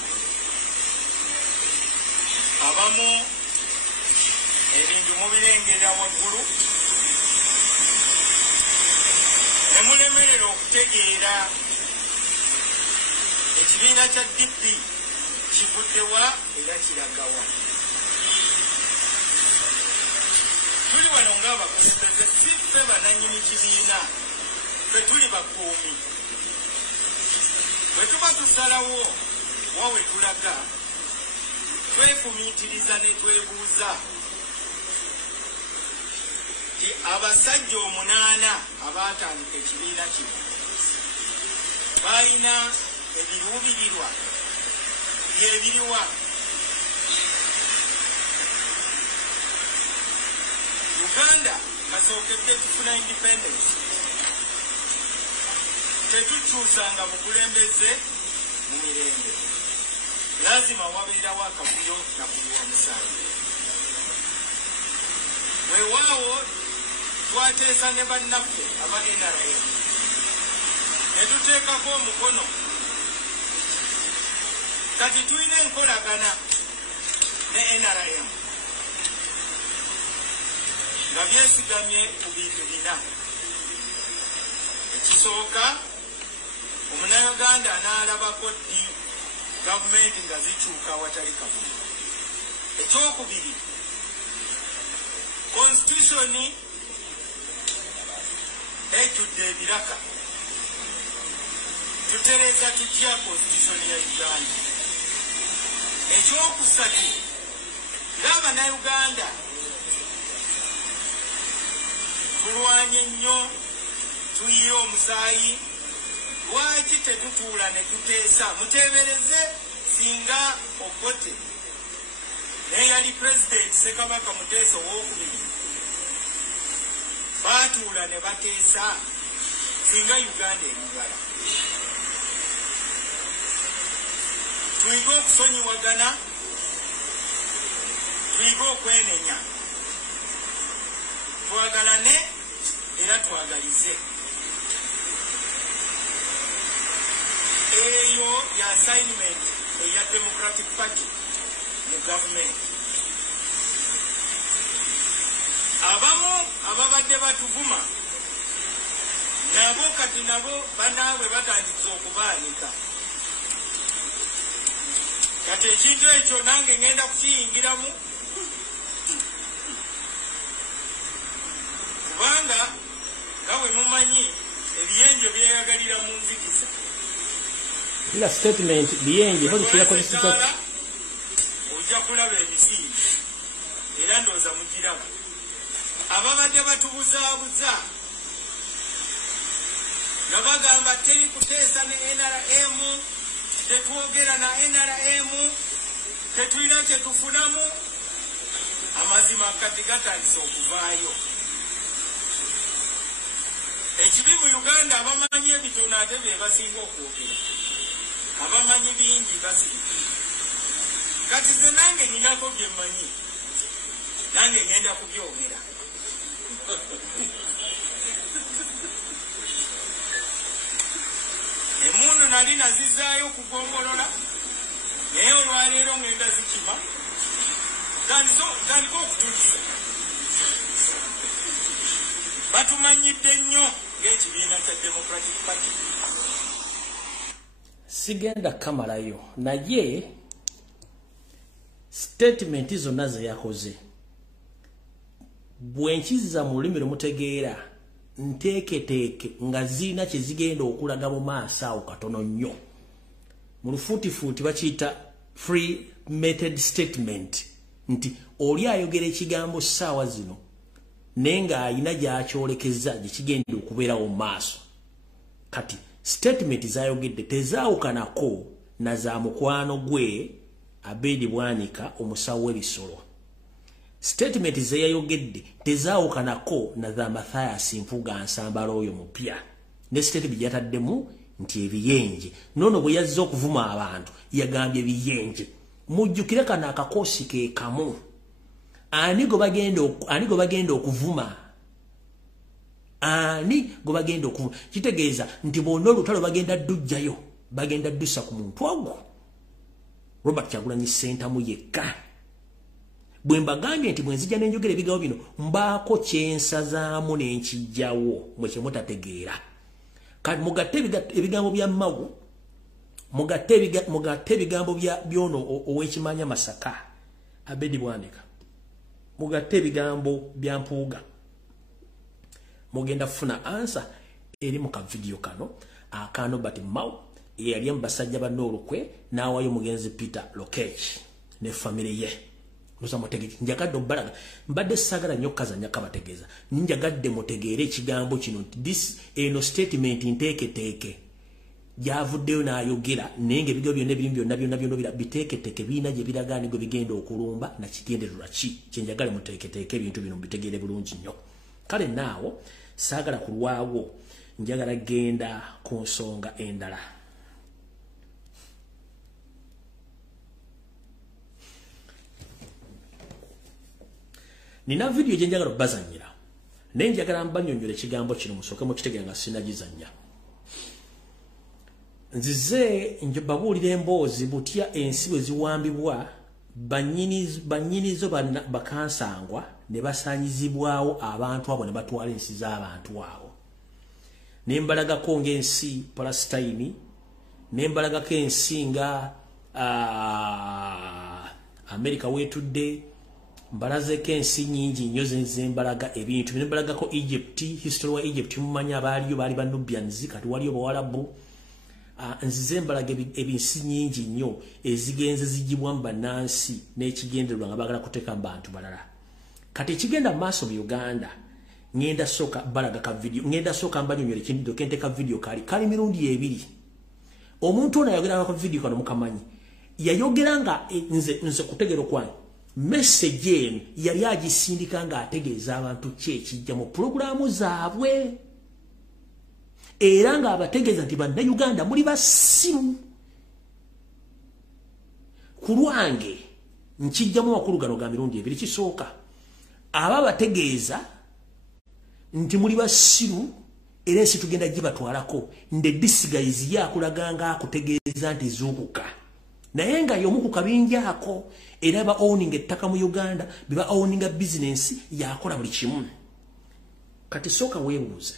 abamu ebintu mubirengera waggulu kitukomerera okutegeera ekibiina kya DP kivuddewa era kiragawa. Tuli wano ng'abakulembeze, si ffe bannannyini kibiina, ffe tuli bakuumi. Bwe tuba tusalawo wa we tulaga, twefumiitiriza ne twebuuza nti abasajja 8 abaatandika ekibiina kino balina ebiruubirirwa byebiriwa. Uganda kasookedde tufuna independence, tetukyusanga bukulembeze mu mirembe, lazima wabeerawo akavuyo na kuyiwa musango. Weewaawo twateesa ne bannaffe aba NRM ne tuteekako omukono, kati tulina enkolagana ne NRM nga byesigamye ku bintu bina. Ekisooka, Omunnayuganda n'alabako ddi gavumenti nga zikyuka awatali kavuyo. Ekyokubiri, konstitusoni ejjudde ebiraka. Tutereeza tutya konstitusoni ya Uganda? Ekyokusatu, ng'Abannayuganda tulwanye nnyo, tuyiye omusaayi, lwaki tetutuula ne tuteesa? Muteebereze singa Obote neyali President Ssekabaka Muteesa owookubiri baatuula ne bateesa, singa Uganda eribala. Tuyige okusonyiwagana, tuyige okwenenya, twagalane era twagalize. Eyo ya assignment eya Democratic Party mu government. Abamu ababadde batuvuma nabo kati nabo banaabwe batandise okubaanika. Kati ekintu ekyo nange ngenda kukiyingiramu, kubanga nga bwe mumanyi ebiyenje byeyagalira mu nzikiza. Ila statement biyenje bali kirakozesa ojja kulaba ebisinga era ndooza mugiraba. Ababadde batubuzaabuza nga bagamba teri kuteesa ne NRM, tetwogera na NRM, tetulina kyetufunamu, amazima kati gatandise okuvaayo. Ekibi mu Uganda abamanyi ebitono ate be basinga okwogera, abamanyi bingi basirikira. Kati ze nange ninako bye mmanyi, nange ngenda kubyogera. Emundu nali nazizaayo kugongolola, naye olwaleero ngenda zikima, tandika okutulisa. Batumanyidde nnyo ng'ekibiina kya Democratic Party. Sigenda kamalayo naye statement zonna ze yakoze bwenkiza mu lulimi lumutegeera nteeketeeke nga zirina kye zigenda okulaga mu maaso awo katono nnyo. Mu lufuutifuuti bakiyita free method statement, nti oli ayogera ekigambo ssaawa zino naye ng'ayina gy'akyolekeza gye kigenda okubeerawo mu maaso. Kati statement zayogedde tezaawukanako na za mukwano gwe Abedi Bwanika omusawo w'ebisolo. Statement ze yayogedde tezaawukanako na za Mathias Mpuga Nsambala oyo mupya. Ne statement yataddemu nti ebiyenje. Nono bwe yazze okuvuma abantu yagambye ebiyenje. Mujjukire kana akakoosi ke kamu. Ani go bagenda okuvuma. Ani go bagenda okuvuma. Kitegeeza nti bonna olutalo bagenda ddujjayo. Bagenda ddusa ku muntu ogwo. Robert Kyagulanyi Ssentamu yekka. Bwe mbagambye nti bwenzija n'enjogera ebigambo bino mbaako kyensazaamu n'enkijjawo mwe kye mutategeera. kati mugatte ebigambo bya Mawu mugatte ebigambo bya byono owekimanya Masaka Abedi Bwandika mugatte ebigambo bya Mpuuga mugenda funa answer eri mu ka video kano akano bati Mawu yali mbasajja banolukwe nawayo mugenzi Peter Lokech ne family ye lusa mutegeke njagadde obbalaga mbadde sagala nnyo kazanya kabategeeza njagadde mutegeere ekigambo kino this eno statement nteeketeeke gyavuddeyo n'ayogera naye ng'ebigo byonna biteeketeeke biina gye biragaani gwe bigenda okulumba na kigendererwa ki kyenjagale muteeketeeke ebintu bino mbitegeere bulungi nnyo kale naawo saagala kulwawo njagala genda ku nsonga endala nina video gye njagala obbazannyira naye njagala mbanyonyola ekigambo kino musooke mukitegera nga sinagizannya nzize njobabuulira emboozi butya ensi bwe ziwambibwa bannyinizo bakansangwa ne basaanyizibwawo abantu abo ne batwala ensi z'abantu abo ne mbalagako ng'ensi Palestine ne mbalagako ensi nga Amerika weetudde mbalazeko ensi nyingi nnyo zembalaga ebintu ne mbalagako Egypt history wa Egypt mumanya abaaliyo baali Nubians kati waliyo Bawarabu nzize mbalaga ebinsi nyingi nnyo ezigenze zigibwa mbannansi n'ekigendererwa nga bagala kuteeka bantu balala kati ekigenda maaso mu Uganda ngenda soka balaga ka video ngenda soka mbanyonyola ekintu kente ka video kali mirundi ebiri omuntu ono yayogera ka video kano mukamanyi yayogera nga nze kutegera kwanyu message eno yali agisindika nga ategeeza abantu kyekijja mu programu zaabwe era nga abategeeza nti bannayuganda muli basiru ku lwange nkijjamu makulu gano ga mirundi ebiri kisooka aba bategeeza nti muli basiru era ensi tugenda gibatwalako nde disguise yakulaga nga akutegeeza nti zuukuka naye nga y'omu ku kabinja ako era ba owning ettaka mu Uganda biba owning business yakola buli kimu kati sooka weebuuze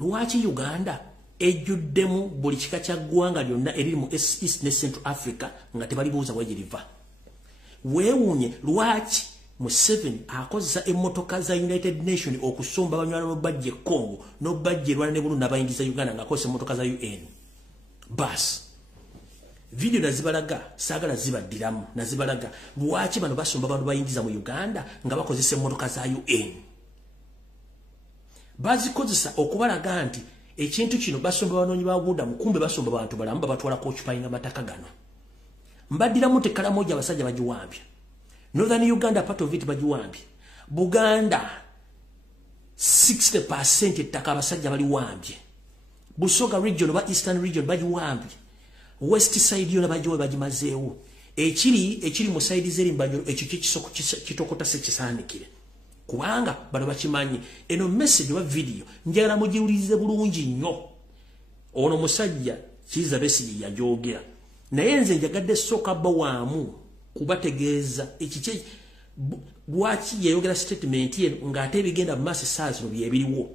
lwaki Uganda ejjuddemu buli kika kya ggwanga lyonna eriri mu East ne Central Africa nga tebalibuuza wegiriva weewuunye lwaki Museveni akozesa emmotoka za United Nations okusomba abanywala n'obajja Congo n'obajja Rwanda ne Burundi n'abayingiza Uganda ng'akozesa emmotoka za UN bas video nazibalaga saagala zibaddiramu nazibalaga lwaki bano basomba abantu bayingiza mu Uganda nga bakozesa emmotoka za UN bazikozesa okubalaga nti ekintu kino basomba banoonyi babuuda mukumbe basomba bantu balamu babatwala kookipayinga mataka gano mbaddiramu tekala moja abasajja bagiwambye Northern Uganda part of it bagiwambye Buganda 60% ettaka abasajja baliwambye Busoga region oba Eastern region bagiwambye West side yona bagiwe bagimazeewo ekiri mu side zeri mbanyolo ekyo kisoko kitokota se kisaanikire kubanga bano bakimanyi eno message wa video njagala mugiwulirize bulungi nnyo ono musajja kiza Besigye yajogera naye nze njagadde soka bawaamu kubategeeza ekiki lwaki yayogera statement ye ng'ate bigenda mu maaso essaazi no byebiriwo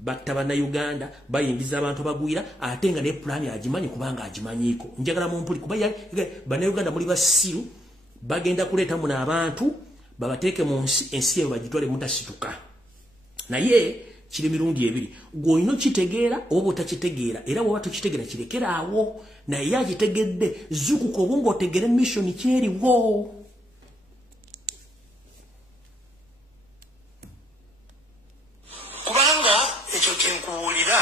batta bannayuganda bayingiza abantu bagwira ate nga ne plan agimanyi kubanga agimanyiiko njagala mumpuli kuba bannayuganda muli basiru bagenda kuleeta muno abantu babateeke mu ensi eyo bagitwale mutasituka naye kiri mirundi ebiri gw'olina kitegeera oba otakitegeera era bw'oba tukitegeera kirekera awo naye agitegedde zukuka obunga otegere mission kyeriwo kubanga ekyo kyenkubuulira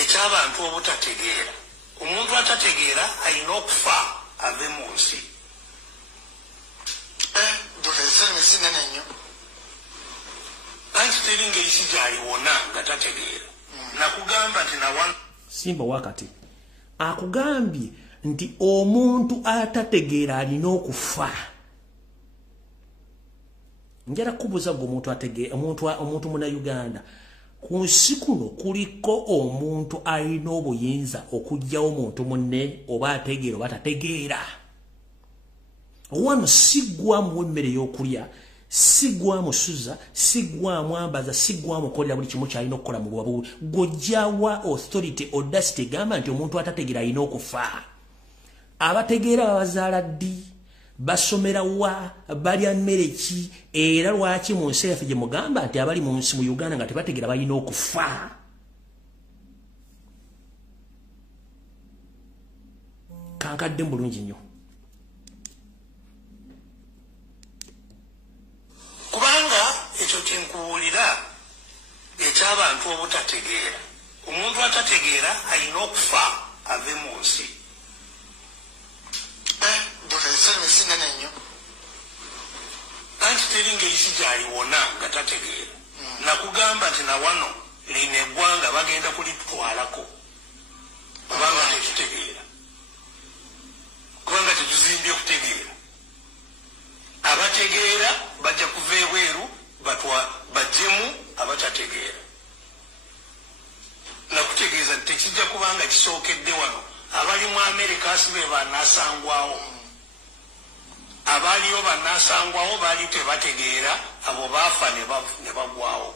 eky'abantu obutategeera omuntu atategeera alina okufa ave mu nsi sinene nnyo anti teri ng'ensi gy'aliwona nga tategeera nakugamba nti simba wakati akugambye nti omuntu atategeera alina okufa njala kubuuza gwe omuntu munnayuganda ku nsi kuno kuliko omuntu alina obuyinza okuggyawo omuntu munne oba ategeera oba tategeera wano siggwamu emmere y'okulya sigwa musuza sigwa mwambaza sigwa mukolera buli kimu kyalina okukola mu bwabu gojjawa authority audacity gamba nti omuntu atategeera alina okufa abategeera babazaala ddi basomera wa balya mmere ki era lwaki mu nsi yaffe gye mugamba nti abali mu nsi mu Uganda nga tebategeera balina okufa kankadde bulungi nnyo kubanga ekyo kyenkuwulira eky'abantu obutategeera omuntu atategeera alina okufa ave mu nsi anti teri ngeri si gy'aliwona nga tategeera nakugamba nti na wano lino eggwanga bagenda kulitwalako kubanga tetutegeera kubanga tetuzimbye okutegeera abategeera bajja kuva ebweru bajjemu abatategeera nakutegeeza nti tekijja kubanga kisookedde wano abali mu Amerika asibe banaasangwawo abaliyo banaasangwawo baali tebategeera abo baafa ne bagwawo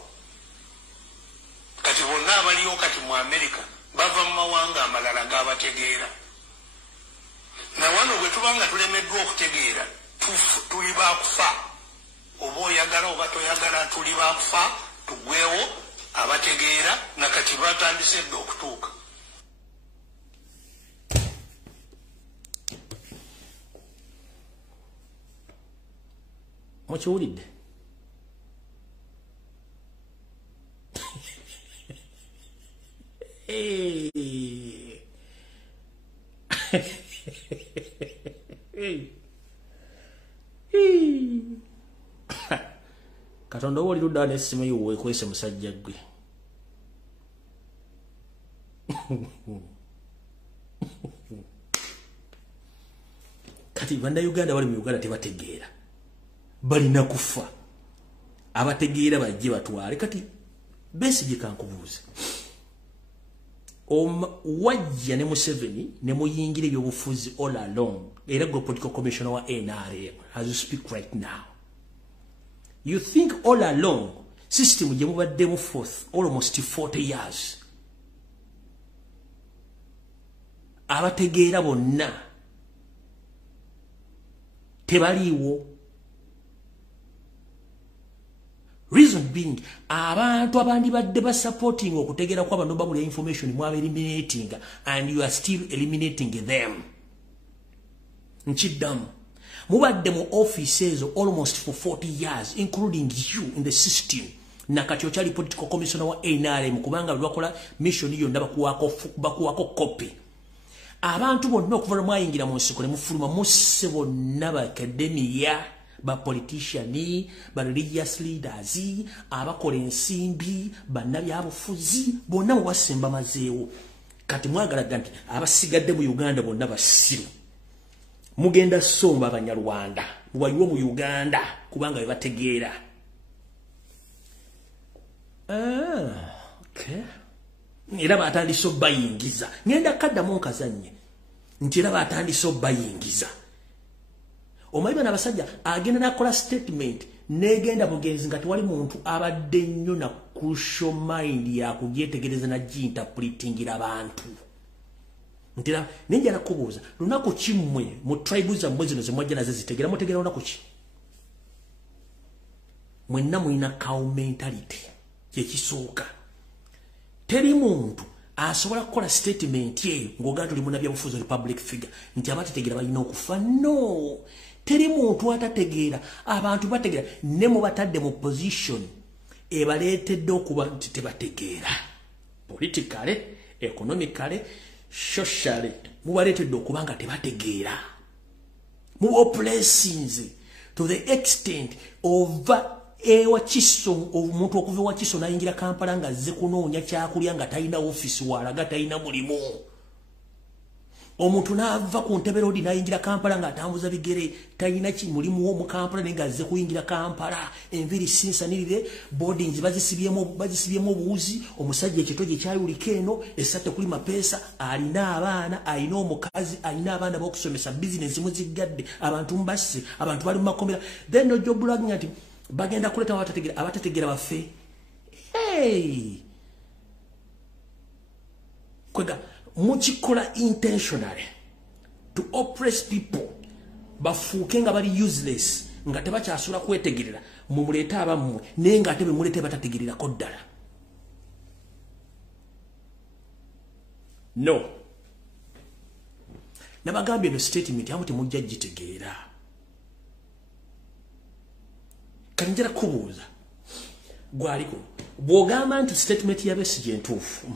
kati bonna abaliyo kati mu Amerika bava mu mawanga amalala g'abategeera na wano bwe tuba nga tulemeddwa okutegeera tuli baakufa oba oyagala oba toyagala tuli baakufa tugwewo abategeera nakati batandise dde okutuuka mukiwulidde Katonda woli ludda n'essimu yo weekwese musajja gwe kati bannayuganda bali mu Uganda tebategeera balina kufa abategeera bajje batwale kati Besigye kankubuuza wajja ne Museveni ne muyingira ebyobufuzi all along era gwe political commissioner wa NRM as you speak right now you think all along system gye mubaddemu for almost 40 years abategeera bonna tebaliiwo reason being abantu abandi badde ba supporting okutegeera kwa bano babula information mwa eliminating and you are still eliminating them nchiddamu mubadde mu offices almost for 40 years including you in the system nakati okyali political commissioner wa NRM kubanga lwakola mission yonna bakuwako copy abantu bonna okuva mwayingira mu nsiko ne mufuluma musse bonna ba academia ba politician ba religious leaders abakola ensimbi bannabyabufuzi bonna mubasemba mazeewo kati mwagala nti abasigadde mu Uganda bonna basiru mugenda somba abanyarwanda mubayiwo mu Uganda kubanga bebategeera okay era batandise bayingiza ngenda kaddamu nkazanye nti era batandise bayingiza omayiba n'abasajja agenda nakola statement negenda bugenzi nga tewali muntu abadde nnyo na crucial mind ya kugyetegereza na interpretingira abantu ntira ninja nakubuuza lunaku kimwe mu tribes za mwezi no mwajja nazo zitegera mutegera lunaku ki mwenna muina cow mentality kyekisooka teri muntu asobola kukola statement ye ng'oganda tuli munnabyabufuzi public figure nti abategeera balina okufa no teri muntu atategeera abantu bategeera ne mu batadde mu position ebaleetedde okuba nti tebategeera politically economically socially mubaleetedde okuba nga tebategeera mu oppressings to the extent of ewa kiso omuntu okuva wa kiso nayingira Kampala nga azze kunoonya kyakulya nga talina office walaga talina mulimu omuntu naava ku ntebe road nayingira Kampala nga atambuza bigere talina mulimu wo mu Kampala nenga azze kuyingira Kampala enviri sinsanirire boardings bazisibyemo obuuzi omusajja ekitoje kyayulika eno esate kuli mapesa alina abaana alina omukazi alina abaana b'okusomesa business muzigadde abantu mbasse abantu bali mu makomera then no job bragging ati bagenda kuleta abatategeera baffe kwega mukikola intentionally to oppress people bafuuke nga bali useless nga tebakyasula kwetegerera mumuleeta abammwe naye nga ate bemulete batategererako ddala. No. Nabagambye no statement amu temujja gitegeera. Kanjira kubuuza. Gwaliko. Bw'ogamba nti statement ya Besigye ntuufu.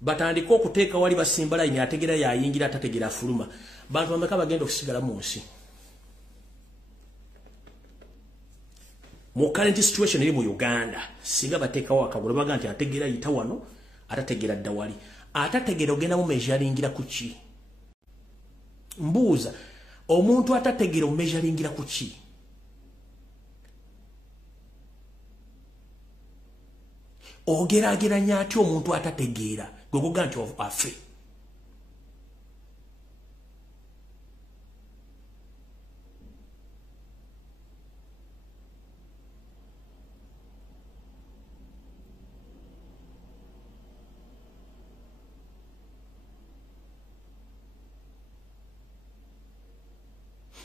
Batandika okuteeka wali basimba line ategera yayingira atategera fuluma. Bantu bameka bagenda okusigala mu nsi. Mu current situation eri mu Uganda, singa bateekawo akagula baga nti ategera yita wano, atategera dda wali. Atategera ogenda mu measuringira ku ki? Mbuuza, omuntu atategera measuringira ku ki? Ogerageranya ati omuntu atategera gwe kuga nti afe.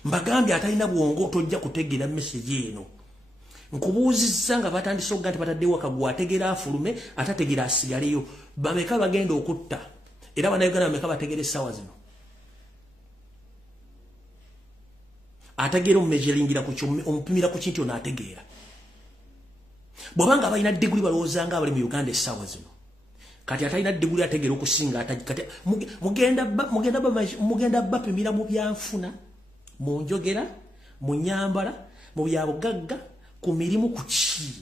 Mbagambye atalina bwongo tojja kutegeera message eno. Nkubuuzizza nga batandise okuga nti bataddewo akagwa ategeera afulume atategeera asigaleyo. Bameka bagenda okutta. Era bannayuganda bameka bategeera essaawa zino. Ategeera omumeasuringira ku omupimira ku kintu ono ategeera. Bw'abanga balina diguli balowooza nga abali mu Uganda essaawa zino. Kati atalina diguli ategeera okusinga kati mugenda bapimira mu byanfuna. Mu njogera, mu nyambala, mu byabugagga, ku mirimu ku ki?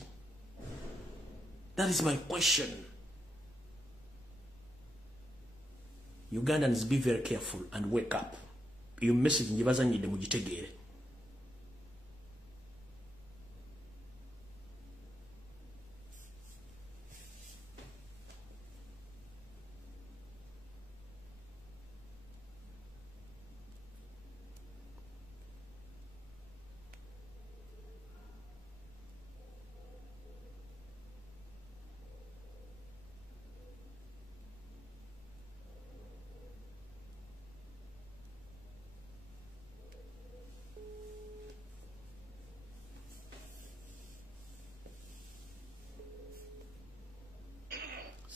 That is my question. Ugandans, be very careful and wake up. Your message njibazanyide mugitegeere.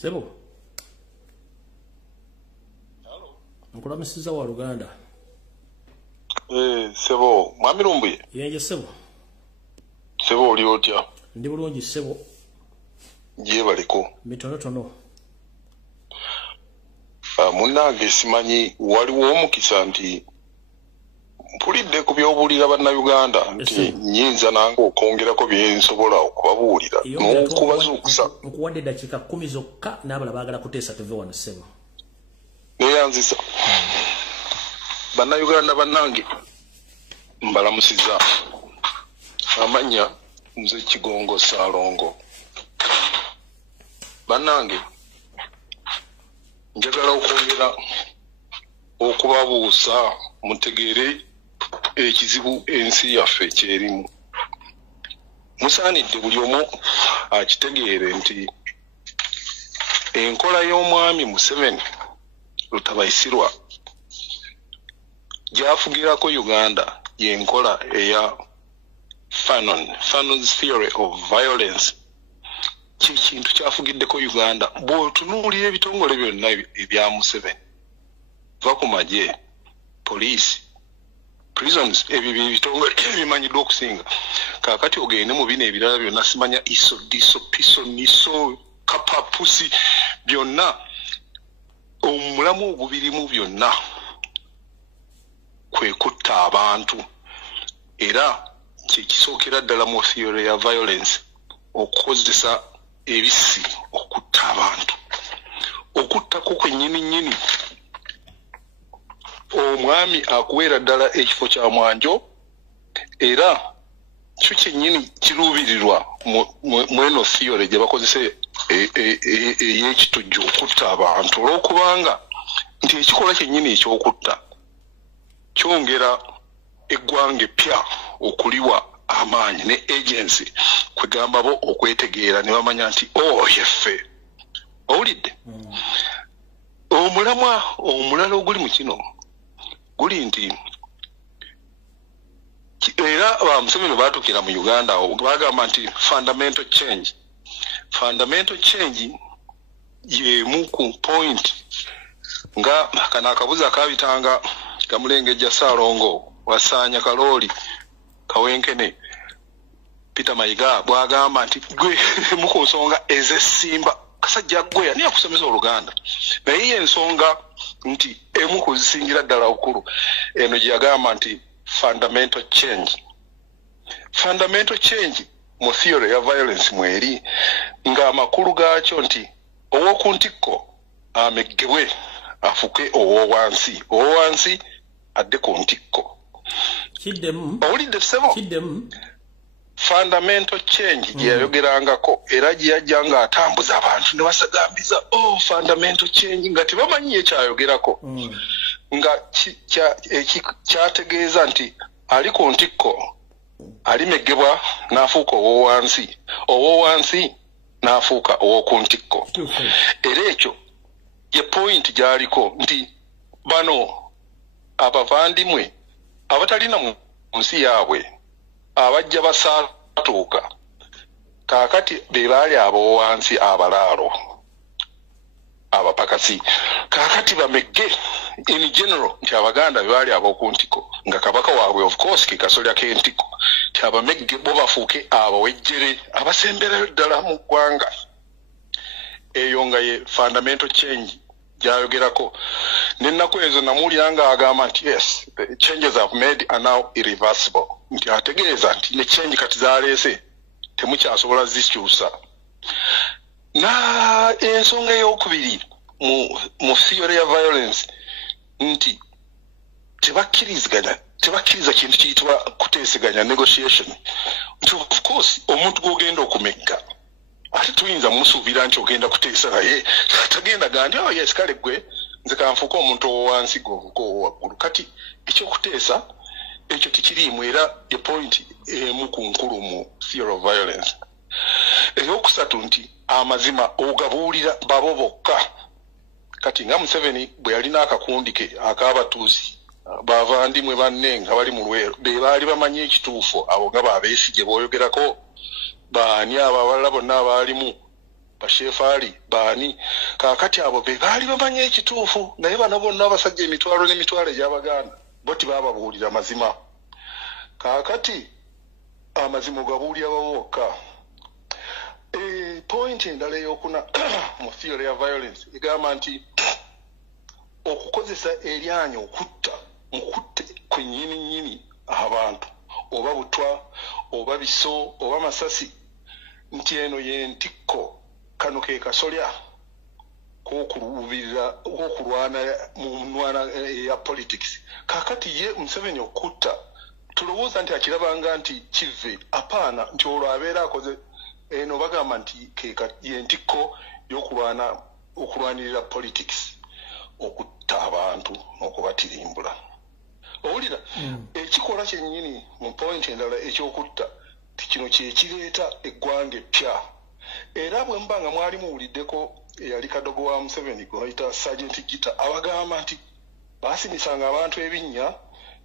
Sebo. Hello. Nkulamisiza wa Luganda. Sebo, mwami Lumbuye. Yenje Sebo. Sebo oli otya? Ndi bulungi Sebo. Gye baliko. Mitonotono. Munnange simanyi waliwo omukisa nti mpulidde ku by'obuulira bannayuganda nti nyinza nange okwongerako bye nsobola okubabuulira n'okubazuukusa. Nkuwadde dakiika 10 zokka n'abala baagala kuteesa tuve wano Sebo. Neeyanziza. Bannayuganda bannange mbalamusiza. Amanya nze Kigongo Saalongo. Bannange njagala okwongera okubabuusa mutegeere ekizibu ensi yaffe kyerimu. Musaanidde buli omu akitegeere nti enkola y'omwami Museveni Lutabaisirwa gy'afugirako Uganda y'enkola eya Fanon's theory of violence. Kintu kyafugiddeko Uganda bw'otunuulira ebitongole byonna ebya Museveni va ku magye, police, prisons, ebyo ebitongole ebimanyiddwa okusinga. Kaakati ogende mu bino ebirala byonna simanya iso, diso, piso, niso, kapapusi byonna omulamu ogubirimu byonna kwe kutta abantu era kyekisookera ddala mu theory ya violence okukozesa ebisi okutta abantu. Okuttako kwennyini omwami akuweera ddala ekifo kya mwanjo era kyo kyennyini kiruubirirwa mu eno theory gye bakozesa ey'ekitujju okutta abantu olw'okubanga nti ekikola kyennyini eky'okutta kyongera eggwanga eppya okuliwa amaanyi ne agency kwegamba bo okwetegeera ne bamanya nti yeffe owulidde omulamwa omulala oguli mu kino guli nti era Museveni baatukira mu Uganda bagamba nti fundamental change yemu ku point nga kana akabuza kabitanga kamulengejja Saalongo Wasaanya Kalooli Kawenkene Peter Mayiga bwagamba nti gwe mu ku nsonga ez'essimba kasajja gwe ani akusomesa Oluganda naye ensonga nti emu kuzisingira ddala okulu eno gye yagamba nti fundamental change mu theory ya violence mweri nga amakulu gaakyo nti owokuntikko ameggebwe afuke owowansi adde ku ntikko owulidde ssebo fundamental change gye yayogerangako era gye yajja nga atambuza abantu ne basagambiza fundamental change nga tebamanyi ekyayogerako nga kyategeeza nti ali ku ntikko alimeggebwa n'afuuka owowansi n'afuuka owoku ntikko era ekyo ye point gy'aliko nti bano abavandimwe abatalina mu nsi yaabwe abajja basaatuuka kaakati be baali abowansi abalaalo abapakasi kaakati bamegge in general nti Abaganda be baali ab'okuntiko nga kabaka waabwe of course kikasolya k'entiko nti abamegge bo bafuuke abawejjere abasemberayo ddala mu ggwanga eyo nga ye fundamental change gyayogerako n'ennaku ezo namuwulira nga agamba nti yes the changes I've made are now irreversible nti ategeeza nti ne change kati zaleese temukyasobola zikyusa na ensonga ey'okubiri mu theory ya violence nti tebakkiriza kintu kiyitibwa kuteeseganya negotiation nti of course omuntu gw'ogenda okumegga ate tuyinza musuubira nti ogenda kuteesa naye tagenda gandi yes kale gwe nze kanfuuka omuntu owowansi gowaggulu kati ekyokuteesa ekyo tikiriimu era ye point emu ku nkulu mu theory of violence eyokusatu nti amazima ogabuulira babo bokka kati nga Museveni bwe yalina akakundi ke ak'abatuusi bavandimwe banne nga bali mu lwero be baali bamanyi ekituufu abo nga babeesige booyogerako baani abo abalala bonna abaalimu bashefaali baani kaakati abo be baali bamanyi ekituufu naye bano bonna abasajja emitwalo n'emitwalo egy'Abaganda bo tibababuulira mazima kaakati amazima ogabuulira babo bokka point endala ey'okuna mu theory ya violence egamba nti okukozesa eryanyi okutta mukutte kwennyini abantu oba butwa oba biso oba masasi nti eno yentikko kano ke kasolya k'okulwana mu nnwana ya politics kaakati ye Museveni okutta tulowooza nti akirabanga nti kive apaana nti olwo abeera akoze eno bagamba nti yentikko y'okulwanirira politics okutta abantu n'okubatirimbula owulira ekikola kyennyini mu point endala ekyokutta kino kyekireeta eggwanga eppya era bwe mba nga mwali muwuliddeko eyali kadogo wa Museveni gwe bayita Sergeant Gita abagamba nti baasimisanga abantu ebinnya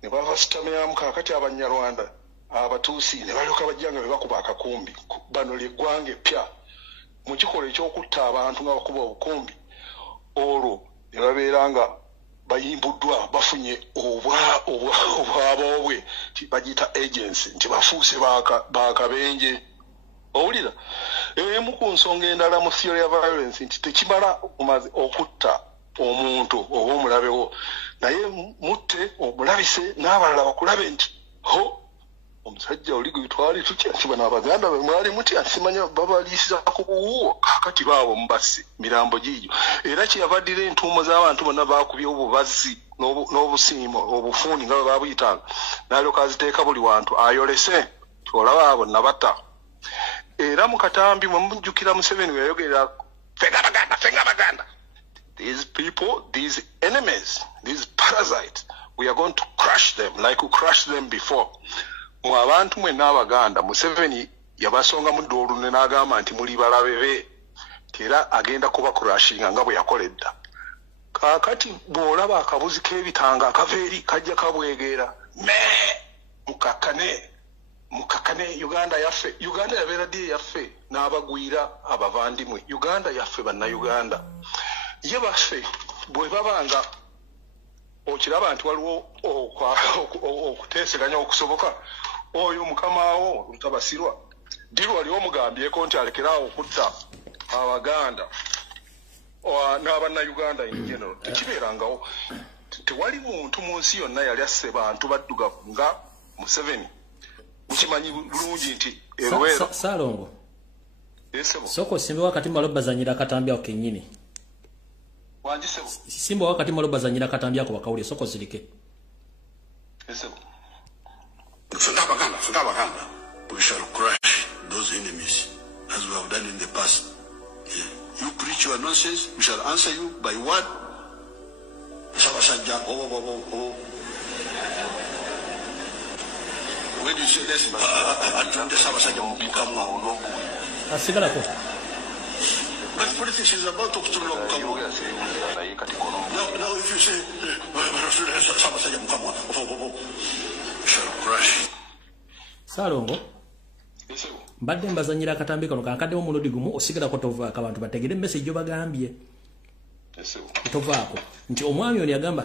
ne bavasitamyamu kaakati Abanyarwanda abatuusi ne balyoka bajjanga be bakuba akakumbi bano ly'eggwanga eppya mu kikolwa ekyokutta abantu nga bakuba obukumbi olwo ne babeera nga bayimbuddwa bafunye obwaboobwe bagiyita agency nti bafuuse bakabenje owulira emu ku nsonga endala mu theory ya violence nti tekimala okutta omuntu oba omulabewo naye mutte omulabise n'abalala bakulabe nti omusajja oli gwe twali tutya nti bano Abaganda be mwali mutya nsimanya babaliisiza ku buwuwo kakati baabo mubasi mirambo giiyo era kyeyavaddira entuumo z'abantu bonna baakubye obubazzi n'obusiimo obufuuni nga bwe baabuyitanga n'alyoka aziteeka buli wantu ayolese olaba abo nabata era mu katambi mwe mujjukira Museveni we yayogerera fenga Abaganda these people, these enemies, these parasites, we are going to crush them like we crushed them before. mu abantu mwe n'Abaganda Museveni yabasonga mu ddooru ne n'agamba nti muli balabebe era agenda kuba kurashinga nga bwe yakoledda. Kaakati bw'olaba akabuzi k'ebitanga akaveeri kajja kabwegeera mukakane Uganda yaffe. Uganda yabeera ddi yaffe n'abagwira abavandimwe. Uganda yaffe bannayuganda ye baffe bwe babanga okiraba nti waliwo okuteeseganya okusoboka oyo mukamaawo Lutabasirwa ddi wali omugambyeko nti alekeraawo okutta Abaganda n'abannayuganda in general. Tekibeerangawo. Tewali muntu mu nsi yonna yali asse bantu baddugavu nga Museveni. Mukimanyi bulungi nti Erwero Salongo soko simba wakati malo bazanyira katambya okenyini wanjisebo simba wakati malo bazanyira katambya ko bakawuli soko zirike esebo Sundabaganda we shall crush those enemies as we have done in the past. You preach your nonsense, we shall answer you by what? When you say this, but politics is about to now if you say we shall crush. Salongo mbadde mbazanyira akatambi kano kankadde mu lodi gumu osigala ko tovaako abantu bategere message bagambye tovaako nti omwami oni agamba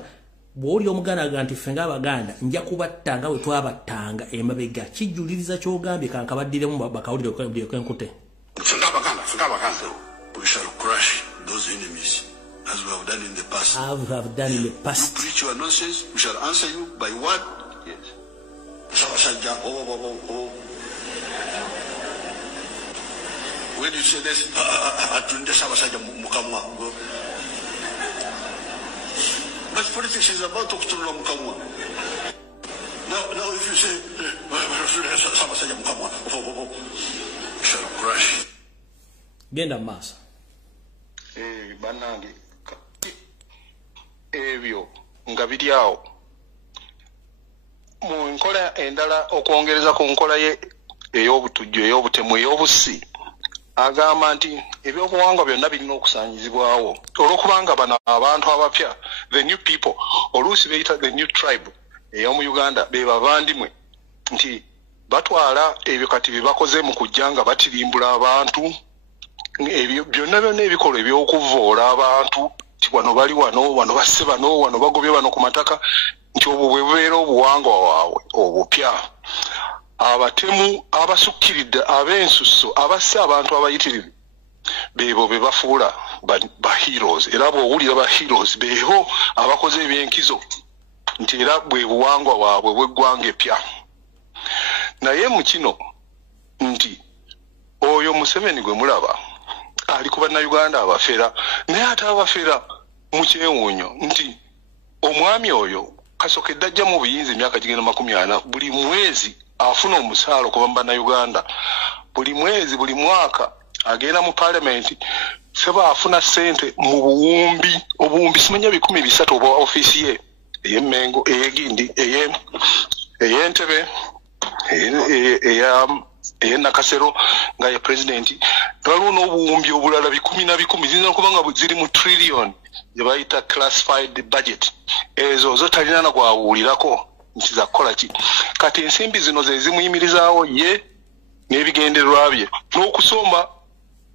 bw'oli omuganda ganti fenga Abaganda nja kubattanga we twabattanga emabega kijuliriza kyogambye kankabaddiremu bakawulire okwenkute. Sundabaganda we shall crush those enemies as we have done in the past. You preach your nonsense, we shall answer you by what? Yes. When you say this, but politics is about to now if you say shall crush. Genda masa. Banange ebyo nga bidyawo mu nkola endala okwongereza ku nkola ye ey'obutujju ey'obutemu ey'obusi agamba nti ebyobuwangwa byonna birina okusaanyizibwawo olw'okubanga bano abantu abapya the new people oluusi beeyita the new tribe ey'omu Uganda be bavandimwe nti batwala ebyo kati bye bakoze mu kujja nga batirimbula abantu ebyo byonna ebikolwa eby'okuvoola abantu nti wano bali wano basse bano wano bagobye bano ku mataka nti obwo bwe bubeera obuwangwa waabwe obupya. Abatemu abasukkiridde ab'ensusso abasse abantu abayitirivu beebo be bafuula ba heroes era bw'owulira ba heroes beebo abakoze ebyenkizo nti era bwe buwangwa waabwe bw'eggwanga epya. Naye mu kino nti oyo Museveni gwe mulaba ali ku bannayuganda abafera naye ate abafera mu kyewuunyo nti omwami oyo kasokedde ajja mu buyinza emyaka gigenda 40 buli mwezi afuna omusaala okuva mu bannayuganda buli mwezi buli mwaka agenda mu parliament seba afuna sente mu obuwumbi simanya 130 oba ofisi ye ey'Emmengo ey'Egindi ey'Entebbe NAKACWA nga ye president waliwo n'obuwumbi obulala 10 zirina okuba nga ziri mu trillion gye bayita classified budget ezo zo talina na gwawulirako nti za kukola ki kati ensimbi zino ze zimuyimirizaawo ye n'ebigendererwa bye n'okusomba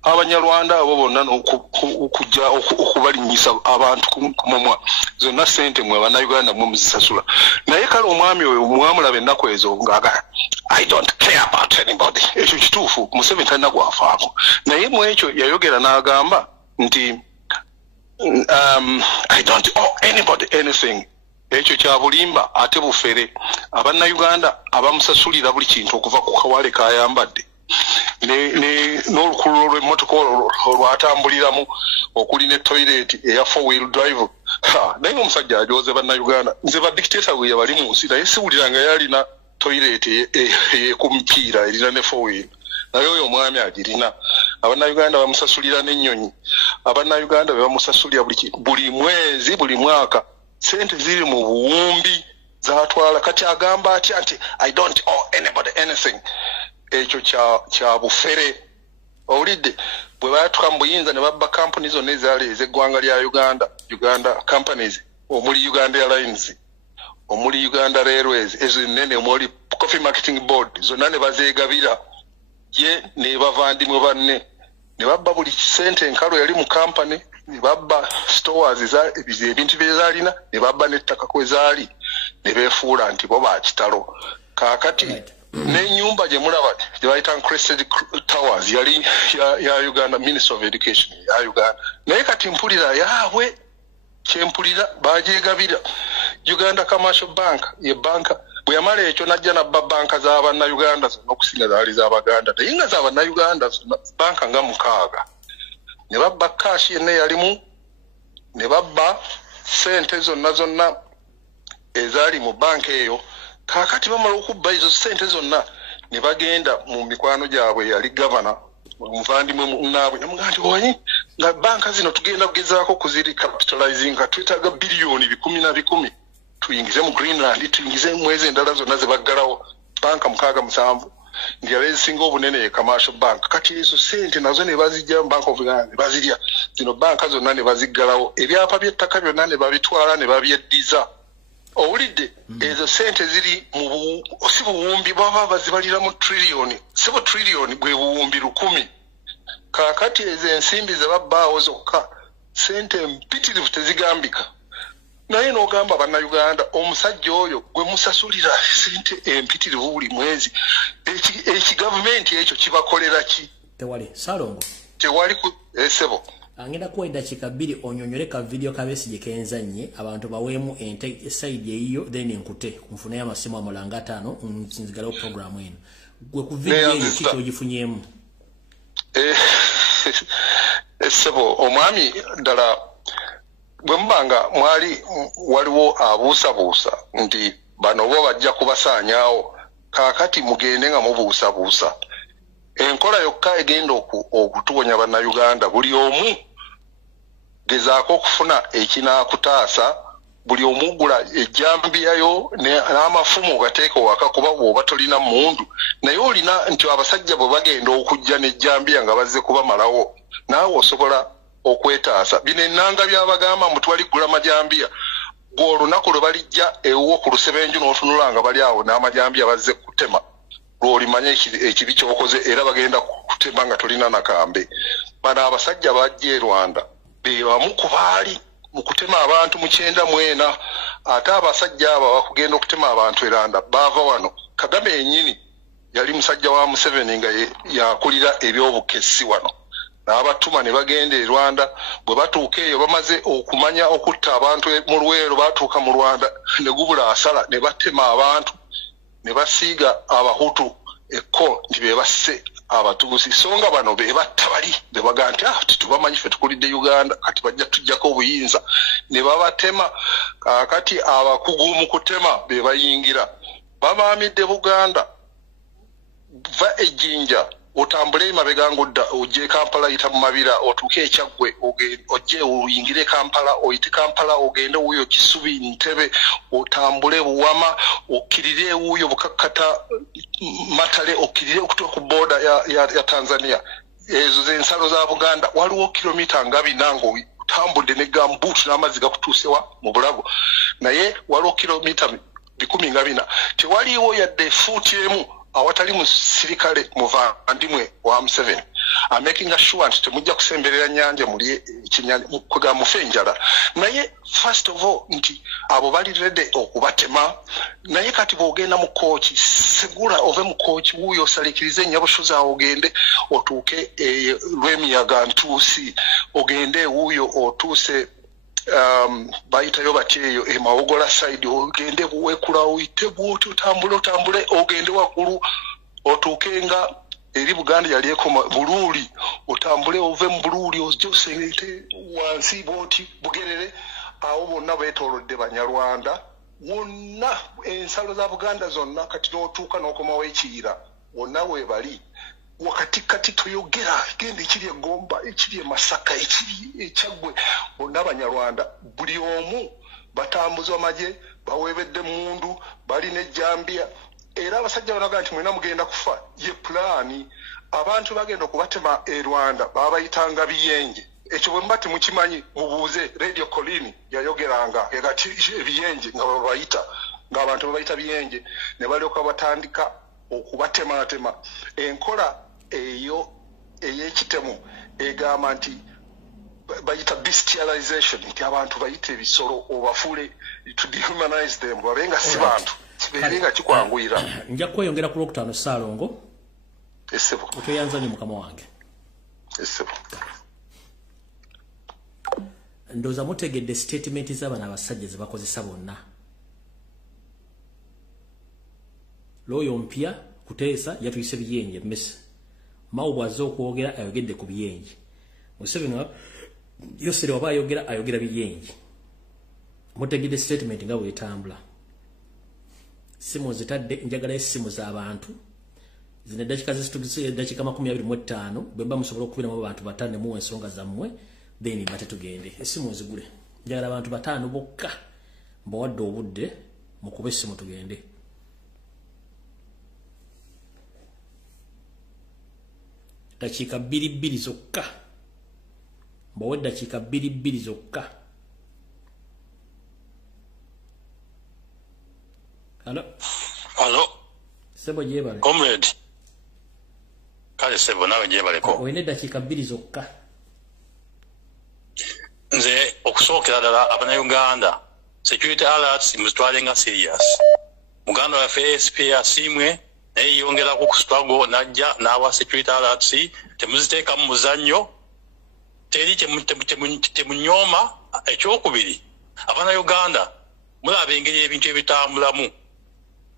Abanyarwanda abo bonna n'okujja okubalinnyisa abantu ku mumwa zonna sente mwe bannayuganda mwe muzisasula. Naye kale omwami oyo mwamulaba ennaku ezo ng'agala I don't care about anybody. Ekyo kituufu Museveni talina gwafaako naye mu ekyo yayogera n'agamba nti I don't owe anybody anything. Ekyo kya bulimba ate bufere abannayuganda abamusasulira buli kintu okuva ku kawale kayambadde n'olukulu lw'emmotoka olwatambuliramu okuli ne toilet eya 4-wheel drive naye omusajja ajoze bannayuganda nze ba dictator bwe yabali mu nsi naye siwuliranga yalina toilet ey'ekumipiira erina ne 4-wheel naye oyo omwami agirina. Abannayuganda bamusasulira n'ennyonyi abannayuganda be bamusasulira buli mwezi buli mwaka sente ziri mu buwumbi zatwala kati agamba atya nti I don't owe anybody anything. Ekyo kya bufere. Owulidde bwe baatuka mu buyinza ne babba companies zonna ezaali ez'eggwanga lya Uganda companies, omuli Uganda Airlines, omuli Uganda Railways, ezo ennene, omuli Coffee Marketing Board, zonna ne bazeegabira ye ne bavandimwe banne. Ne babba buli sente enkalo yali mu company, ne babba stores ebintu bye zaalina, ne babba n'ettaka kwe zaali, ne beefuula nti bo bakitalo. Kaakati n'ennyumba gye mulaba gye bayita Crested Towers yali ya Uganda Ministry of Education ya Uganda. Naye kati mpulira yaabwe kyempulira bagyegabira. Uganda Commercial Bank ye banka bwe yamala ekyo najja nabba banka z'Abannayuganda zonna okusinga zaali z'Abaganda. Naye nga z'Abannayuganda zonna banka nga 6. Ne babba cash yenna yalimu, ne babba sente zonna ezaali mu banka eyo. Kaakati bamala okubba ezo sente zonna ne bagenda mu mikwano gyabwe yali governor omuvandimwe munnaabwe namugamba nti owanyi nga banka zino tugenda kugezaako kuziri capitalizing nga twetaaga biliyoni 10 tuyingize mu Greenland, tuyingize mwezi endala zonna ze baggalawo. Banka 67 ndiyala ezisinga obunene ye Commercial Bank. Kati ezo sente nazo ne bazijja Bank of Uganda bazirya. Zino banka zonna ne baziggalawo. Ebyapa by'ettaka byonna ne babitwala ne babyeddiza. Owulidde ezo sente ziri mu si buwumbi baba bazibalira mu trillion, si bu trillion bwe buwumbi 1000. Kaakati ezo ensimbi ze babbaawo zokka sente mpitirivu tezigambika. Naye n'ogamba Bannayuganda omusajja oyo gwe musasulira sente empitirivu buli mwezi, ekigavumenti ekyo kibakolera ki? Tewali Salongo tewali ku esebo. Angenda kuwa eddakiika 2 onyonyole ka video Kabesigye kenzanye abantu baweemu ente side eyo then enkute nfune amasimu amulanga 5 nsinzigalawo program eno. Gwe ku video eyo kiki ogifunyemu? Esebo omwami ddala bwe mbanga mwali waliwo abuusabuusa nti bano bo bajja kubasaanyaawo. Kaakati mugende nga mubuusabuusa. Enkola yokka egenda okutuwonya Bannayuganda, buli omu gezaako okufuna ekinaakutaasa, buli omu gula ejjambiyayo n'amafumu ogateeka waka kuba bw'oba tolina mundu. Naye olina nti abasajja bwe bagenda okujja n'ejjambiya nga bazze kubamalawo, naawe osobola okwetaasa. Bino ennanga byabagamba mutwaligula majambiya, gw'olunaku lwe balijja ewuwo ku lusebenju n'otunula nga bali awo n'amajambiya bazze kutema. Lw'olimanya ekibi ky'okoze era bagenda kutema nga tolina nakambe. Bano abasajja bajja e Rwanda be bamu ku baali mu kutema abantu mu 94. Ate abasajja abo bakugenda okutema abantu e Rwanda baava wano. Kagame yennyini yali musajja wa Museveni nga yakulira ebyobukessi wano. N'abatuma ne bagenda e Rwanda. Bwe batuuka eyo bamaze okumanya okutta abantu mu Luweero, batuuka mu Rwanda ne gubula asala ne batema abantu. Ne basiiga Abahutu ekko nti be basse Abatuusi. Songa bano be batta bali be baga nti tubamanyi ffe tukulidde Uganda kati bajja tujjako obuyinza. Ne babatema. Kaakati abakugu mu kutema be bayingira. Babaamidde Buganda va ejjinja otambule emabega ng'odda ojje Kampala yita mu Mabira otuuke e Kyaggwe ojje oyingire Kampala oyite Kampala ogende wuuyo Kisubi Ntebe otambule Buwama okkirire wuuyo Bukakkata Matale okkirire okutuuka ku border ya Tanzania. Ezo z'ensalo za Buganda waliwo kilomita nga 4 nga otambudde ne gambuutu n'amazzi gakutuusewa mu Bulago. Naye waliwo kilomita 14. Tewaliwo yadde fuuti emu awatali musirikale muvandimwe wa Museveni. I'm making sure nti temujja kusemberera nyanja muli ekinyanja kwega mufe enjala. Naye first of all nti abo bali ready okubatema. Naye kati bw'ogenda mu kooki segula ove mu kooki wuuyo osalikirize nnyabushuza ogende otuuke Lwemiyaga Ntuusi ogende wuuyo otuuse bayitayo batyeyo Mawogola side ogende buwekula oyite bwoti otambule ogende waggulu otuuke nga eri Buganda yali ekoma Buluuli otambule ove mu Buluuli ojje osengete wansi bwoti Bugerere. Awo bonna beetoolodde Banyarwanda wonna ensalo za Buganda zonna kati n'otuuka n'okomawo Ekiyira wonna weebali. Wakati kati toyogera genda ekiri e Gomba ekiri e Masaka ekiri e Kyaggwe bonna Banyarwanda buli omu batambuza amagye bawebedde mundu bali ne jambia era abasajja banaga nti mwena mugenda kufa ye plani abantu bagenda okubatema e Rwanda babayitanga biyenje ekyo bwe mbati mukimanyi mubuuze radio Colini yayogeranga egati ebiyenje nga babayita nga abantu babayita biyenje ne balyoka batandika okubatematema enkola eyo eyekitemu egamba nti bayita bestialization nti abantu bayite ebisolo obafule to dehumanize them babenga si bantu kiberenga kikwanguyira nja kweyongera ku Lwokutaano Saalongo esebo otoyanza nyo mukama wange esebo ndoza mutegedde statement z'abana abasajja ze bakozesa bonna loyo mpya kuteesa yatuyise biyenje mmese mawu bwaze okwogera ayogedde ku biyenje Museveni yosere waba ayogera biyenje mutegedde statement nga bwetambula simu zitadde njagala essimu z'abantu zine dakika zisitugise dakika 25 bwemba musobola okubira mu bantu batane mu ensonga zammwe then bate tugende essimu zigule njagala abantu batano bokka mbawadde obudde mukube essimu tugende dakika 2 zokka mbawadde dakika 2 zokka. Hello. Sebo jebale. Comrade. Kale sebo nawe jebale ko. Oyine dakika 2 zokka. Nze okusookera ddala Abannayuganda security alerts muzitwalenga serious. Muganda waffe SPA simwe naye yongera ku struggle najja n'awa security alerts temuziteeka mu muzannyo teri temunyoma ekyokubiri Abannayuganda mulaba engeri ebintu ebitambulamu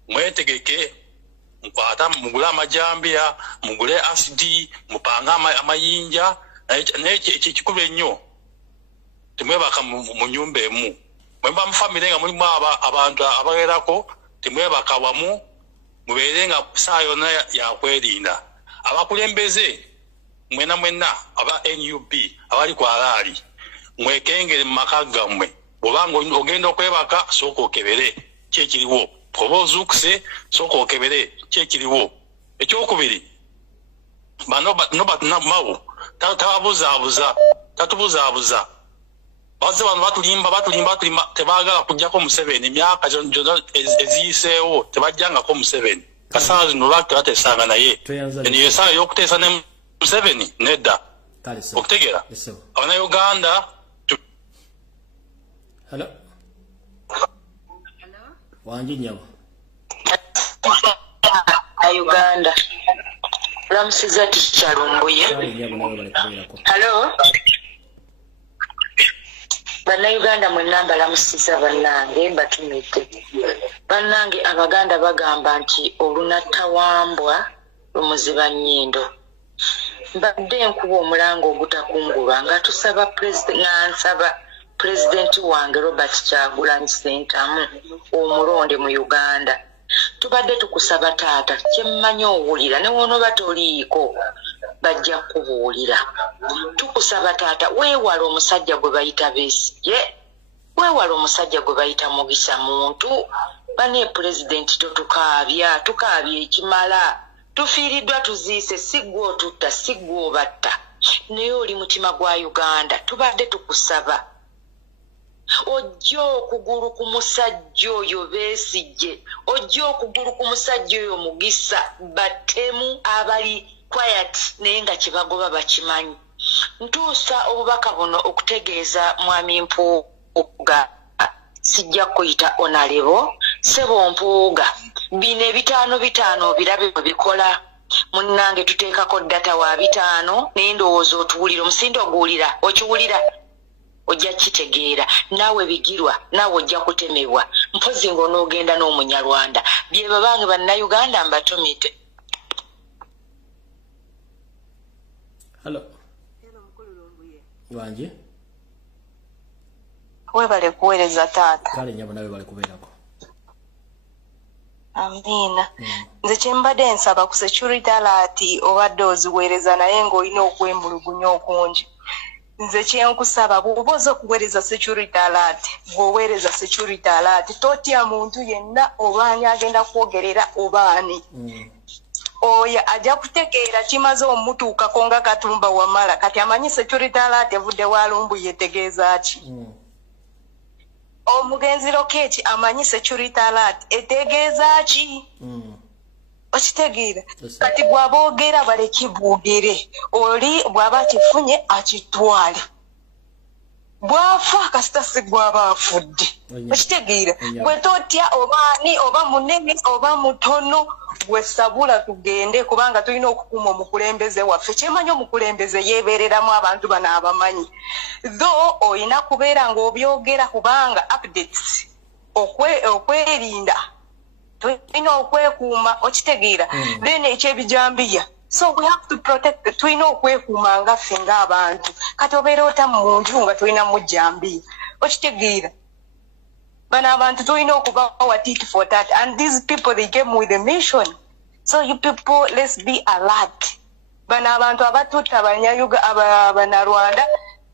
mwetegeke mkwata mugule amajambia mugule acid mupanga amayinja naye ekikulu ennyo temwebaka mu nyumba emu mwemba mu family nga mulimu abantu abagerako temwebaka wamu mubeerenga saa yonna yakwerinda abakulembeze mwena aba NUB abali ku alaali mwekengere mu maka gammwe bw'obanga ogenda okwebaka sooka okebere kyekiriwo oba ozuukuse sooka okebere kyekiriwo ekyokubiri bano mawu tatubuzaabuza bazze bano batulimba tebaagala kujjako Museveni emyaka gyonna eziyiseewo tebajjangako Museveni kasaawa zino lwaki bateesanga naye eniyo esaawa y'okuteesa ne Museveni nedda okutegeera Abannayuganda. Hello. Wanji nyabo. Uganda. Lamusiza ticha Lumbuye. Hello. Bannayuganda mwenamba lamusiza bannange batumite. Bannange Abaganda bagamba nti olunatawambwa lumuziba nnyindo. Mbadde nkuba omulango ogutakungulwa nga tusaba President wange Robert Kyagulanyi Ssentamu omulonde mu Uganda. Tubadde tukusaba taata kyemmanyi owulira ne wonoba toliiko bajja kubuulira. Tukusaba taata weewala omusajja gwe bayita Besigye, weewala omusajja gwe bayita Mugisa Muntu. Bane President totukaabya ekimala. Tufiiriddwa tuziise sigwe otutta sigwe obatta naye oli mutima gwa Uganda. Tubadde tukusaba ojja okugulu ku musajja oyo Besigye, ojja okugulu ku musajja oyo Mugisa batemu abali quiet naye nga kyebagoba bakimanyi. Ntuusa obubaka buno okutegeeza mwami Mpuuga sijja kuyita onalebo sebo Mpuuga bino 5 birabe bwe bikola munnange tuteekako data wa 5 naye ndowooza otuwulira omusindo oguwulira okiwulira ojja kitegeera naawe bigirwa naawe ojja kutemebwa mpozi ng'onoogenda n'Omunyarwanda bye babange Bannayuganda mbatumite. Hello. Wanje webale kuweereza taata. Kale nyabo nawe bale kubeerako. Amina. Nze kyembadde nsaba ku security alert obadde oziweereza naye ng'olina okwemulugunya okungi. nze kyenkusaba bw'oba okuweereza security alert bw'oweereza security alert totya muntu yenna obaani agenda kwogerera obaani oyo ajja kutegeera kimaze omutuukako nga Katumba Wamala kati amanyi security alert evudde wa Lumbuye etegeeza ki omugenzi Loketi amanyi security alert etegeeza ki okitegeera kati bw'aboogera baleke boogere oli bw'aba kifunye akitwale bwafa kasita si bw'aba afudde okitegeera bwe totya obaani oba munene oba mutono gwe sabula tugende kubanga tulina okukuuma omukulembeze waffe kyemanyi omukulembeze yeebeereramu abantu bano abamanyi tho olina kubeera ng'obyogera kubanga updates okwerinda tulina okwekuuma okitegeera then ekyebijambiya so we have to protect tulina okwekuuma nga ffe ng'abantu kati obeera otamu muntu nga tulina mujambiya okitegeera bano abantu tulina okubawa tit for tat and these people they came with a mission so you people let's be alert bano abantu abatutta abanyarwanda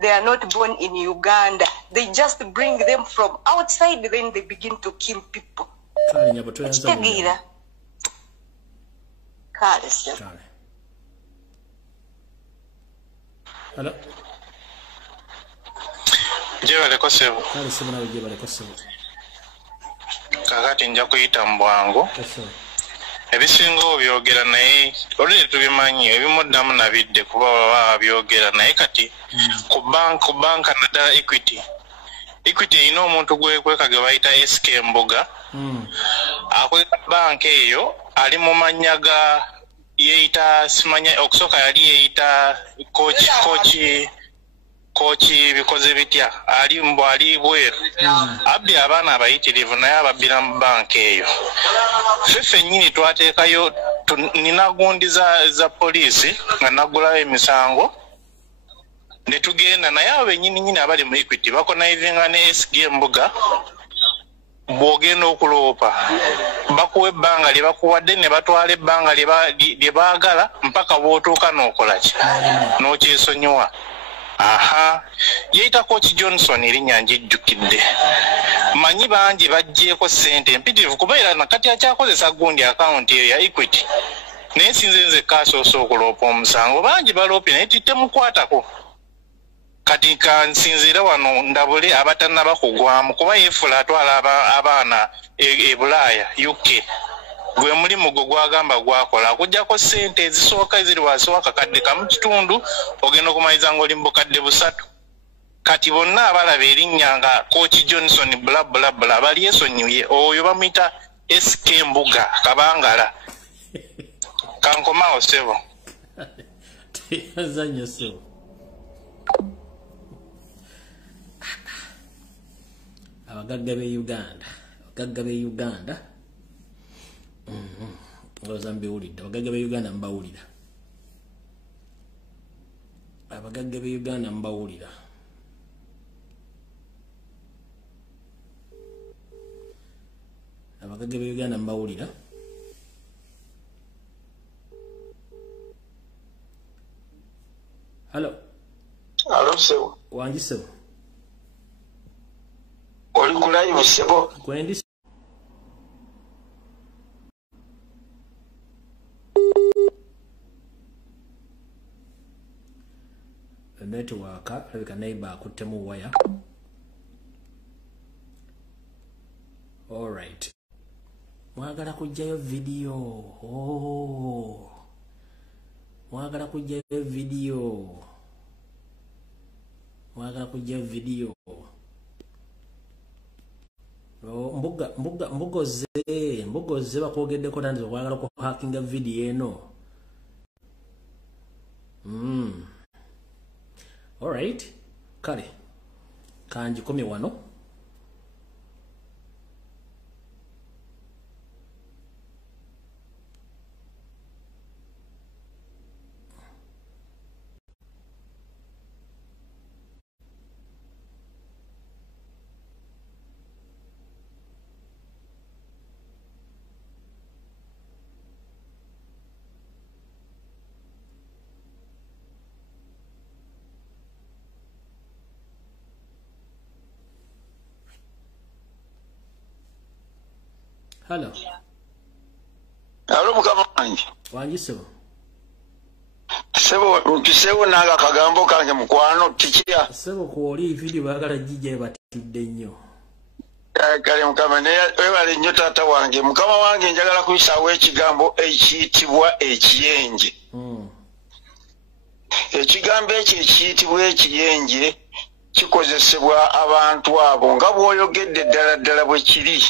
they are not born in Uganda they just bring them from outside then they begin to kill people okitegeera kale Hello. Jebaleko sebo. Kale sebo nawe jebaleko sebo. Kakati nja kuyita mu bwangu. Ebisinga obyogera naye olwali tubimanyi ebimuddamu nabidde kuba baba byogera naye kati ku banka naddala Equity erina omuntu gweka ge bayita SK Mbuga akweka banka eyo ali mu mannya ga yeeyita simanya okusooka yali yeeyita kochi bikoze bitya ali mbwali bweru abdi abaana abayitirivu naye ababbira mu banka eyo ffe nnyini twateekayo nina gundi za poliisi nga naggulawo emisango ne tugenda naye abo bennyini abali mu Equity bakonayivinga ne SG Mbuga bw'ogenda okuloopa bakuwa ebbanga lye bakuwadde ne batwala ebbanga lye baagala mpaka bw'otuuka n'okolaki n'okyesonyiwa yeeyita Coach Johnson erinnya njijjukidde manyi bangi bajjeeko ssente mpitirivu kubeera nakati akyakozesa gundi akawunti eyo ya Equity naye sinze nze kaasoose okuloopa omusango bangi baloopye naye titemukwatako kati kansinziira wano ndabule abatannaba kugwamu kuba yeefula atwala abaana e Bulaaya UK gwe mulimu gwe gwagamba gwakola akuggyako ssente ezisooka eziri wansi wakakadde kamu kitundu ogenda okumaliriza ng'oli mu bukadde busatu kati bonna abalaba erinnya nga Coach Johnson bula bali esonyiye oyo bamuyita SK Mbuga Kabangala kankomawo sebo yazanyo sebo abagagga b'e Uganda ngoza mbiwulidde abagagga b'e Uganda mbawulira abagagga b'e Uganda mbawulira abagagga b'e Uganda mbawulira Hello sebo wangi sebo oli ku live sebo kwendi network alabika neighbor akuttemu waya alright mwagala kujjayo video mwagala kujjayo video mbugoze bakwogeddeko nanze okwagala ku hackinga video eno alright kale kanjikomye wano Hello. Alo mukama wange. Wangi sebo. Sebo mpisewo naga kagambo kange mukwano tikia. Sebo kuoli video bagala jije batidde nnyo. Kale mukama ne webale nnyo taata wange. Mukama wange njagala kuyisawo ekigambo ekiyitibwa ekiyenje. Ekigambo ekyo ekiyitibwa ekiyenje kikozesebwa abantu abo nga bw'oyogedde ddala bwe kiri.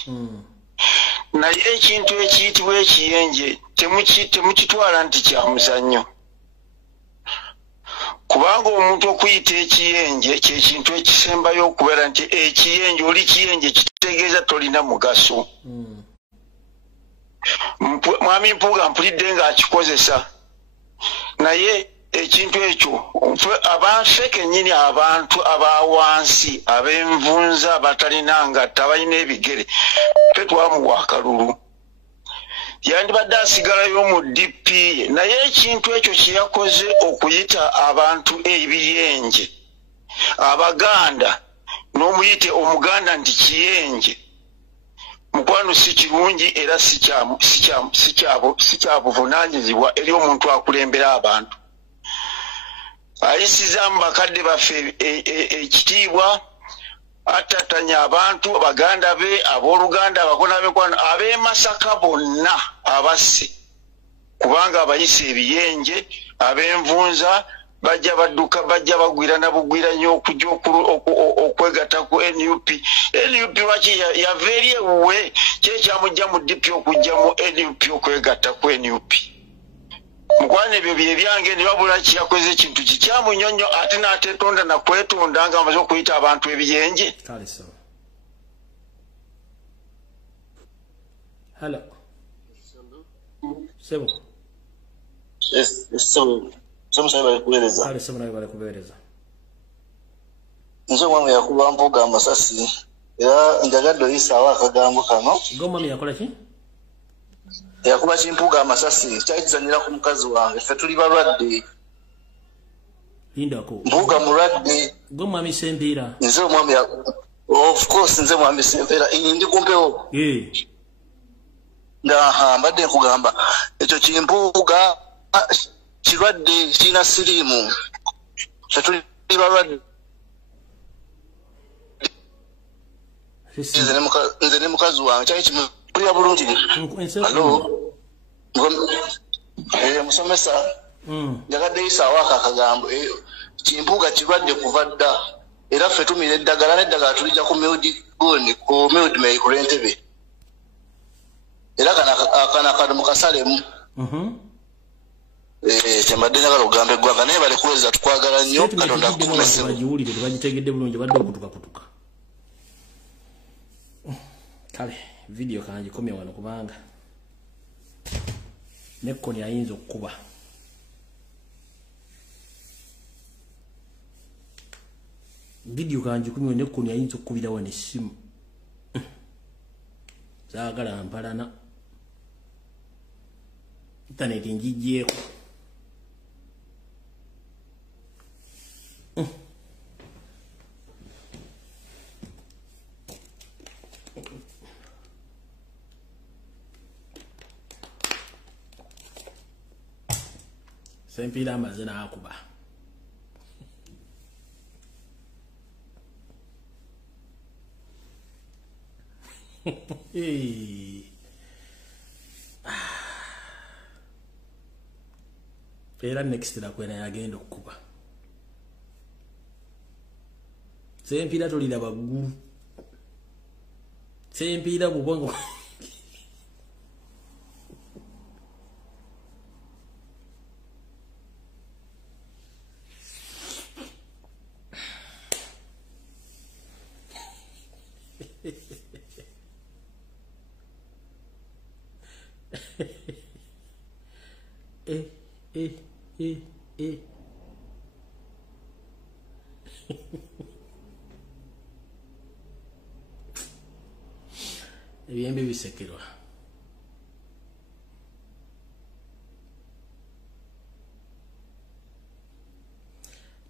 Naye ekintu ekiyitibwa ekiyenje temukitwala nti kya muzannyo. Kubanga omuntu okuyita ekiyenje ky'ekintu ekisembayo okubeera nti ekiyenje oli kiyenje kitegeeza tolina mugaso. Mwami Mpuuga mpulidde ng'akikozesa. Naye ekintu ekyo abanfe kennyini abantu abawansi ab'envunza abatalina ngatta abalina ebigere tetwamuwa akalulu. Yandibadde asigalayo mu DP ye, naye ekintu ekyo kye yakoze okuyita abantu ebiyenje Abaganda n'omuyite omuganda nti kiyenje mukwano si kirungi era si kyabuvunaanyizibwa eri omuntu akulembera abantu. Ayisiza mu bakadde baffe ekitiibwa atatanya abantu Baganda be abooluganda abakona bekwano ab'e Masaka bonna abasse kubanga abayise ebiyenje ab'envunza bajja badduka bajja bagwira na bugwira nnyo okujja okwegatta ku NUP. NUP lwaki yava eri ewuwe kyekyamujja mu DP okujja mu NUP okwegatta ku NUP. Mukwano ebyo bye byange ne wabula kiyakoze ekintu kikyamu nnyo ate n'ateetonda nakwetonda nga amaze okuyita abantu ebiyenje. Kale so. Hello. Sebo. Yes, so bali kubereza. Kale sebo nayo bali kubereza. Nzo mwamu yakuba Mpuuga amasasi era njagadde oyisaawo akagambo kano. Gomami yakola ki? Yakuba Mpuuga amasasi kyakizanyira ku mukazi wange ffe tuli balwadde. Lindako. Mpuuga mulwadde. Gomami Sempiira. Nze omwami of course nze mwami Sempiira ndi kumpewo. Mbadde nkugamba ekyo Kimpuuga kirwadde kirina siriimu ffe tuli balwadde. Nze ne mukazi wange kyali kimupulira bulungi. Hello. Musomesa njagadde yisaawo akagambo Kimpuuga kirwadde kuva dda era ffe tumira eddagala n'eddagala tulijja ku Mild May ku Lentebe era kana kano mukasalemu. Kyembadde njagala okugamba eggwanga naye bali kuweza tukwagala nnyo Katonda akukuumesebo. Bagiwulire tebagitegedde bulungi badde okutukaputuka. Kale video kangikomye wano kubanga nekkoni ayinza okukuba. Video kangikomye nekkoni ayinza okukubira wano essimu. Zaagala mpalana. Internet ngigyeko. Sempiira amaze n'akuba. Era next lakwena yagenda okukuba. Sempiira tolira baggulu. Sempiira bubongo. Ebyembe bisekerwa.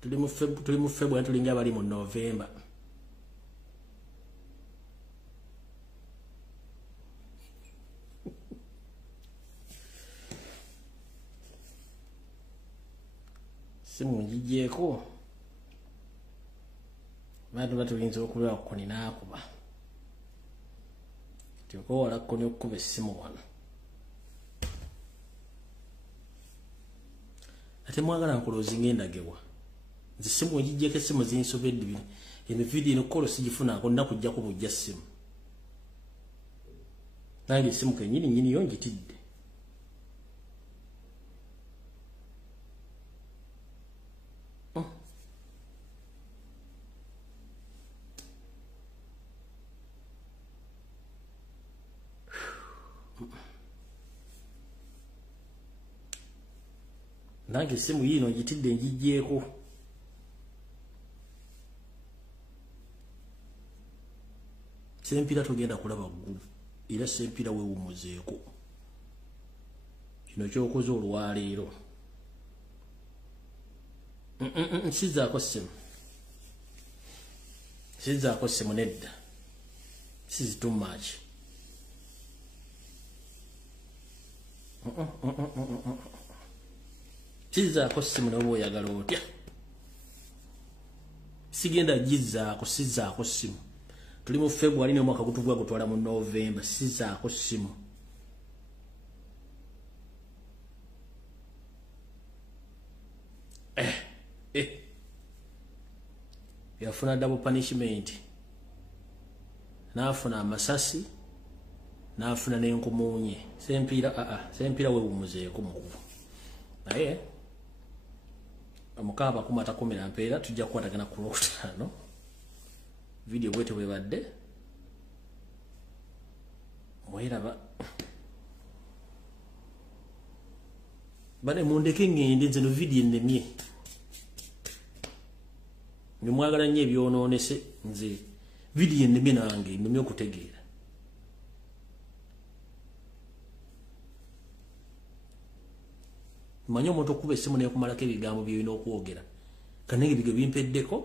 Tuli mu February tulinga bali mu November. ngijjeeko bantu batulinze okulwa koni naakuba tyokowola koni okukuba essimu wano ate mwagala nkuloozinga endagewa nze essimu ngijjeeko essimu zinsobedde bino eno vidiyo eno kolo sigifunako nnaku jjako bujja ssimu nange essimu kenyini nyini yo njitidde nange essimu yino njitidde njijjeeko sempira togenda kulaba ggulu era sempira weewumuzeeko kino kyokoze olwaleero sizaako ssimu nedda sizi too much sizaako ssimu noba oyagala otya sigenda gizaako sizaako ssimu tuli mu February n'omwaka gutuvwa gutwala mu November sizaako ssimu yafuna double punishment naafuna amasasi naafuna n'enkumunye sempira weewumuzeeko mukubu naye omukaba kumata 10 mpeera tujja kukwatagana ku Lwokutaano video bwete bwebadde mweraba bane mundeke ngende nze no video ennemye nimwagala nnyo ebyonoonese nze video ennemye nange ennemye okutegeera manyo omuntu okuba essimu neekumalako ebigambo byolina okwogera kanenge bige bimpeddeko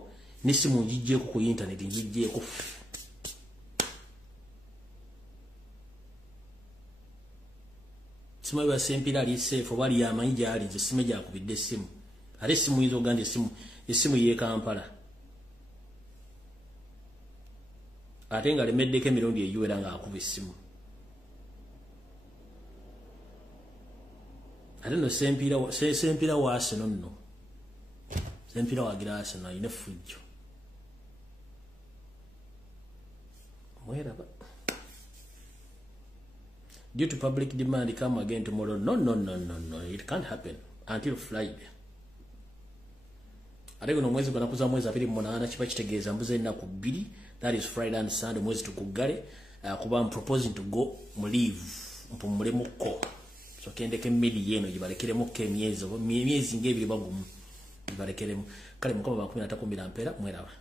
n'essimu njijjeeko ku intaneti njijjeeko simanyi bwa sempira ali seefu oba ali amanyi gyali nze essimu gyakubidde essimu ate essimu yinza oganda essimu y'e Kampala ate nga lemeddeko emirundi egiwera ng'akuba essimu ate no sempira waaseno nno sempira wagira aseno ayina effujjo mweraba due to public demand come again tomorrow no it can't happen until Friday ate guno omwezi gwanakuza mwezi 28 kiba kitegeeza mbuze ennaku 2 that is Friday and Sunday mwezi tukugale kuba I'm proposing to go mu leave mpumulemuko so kendeke mmedi yeno gibalekeremu ke myezi ng'ebiri bagumu gibalekeremu kale mukama 13 mpeera mweraba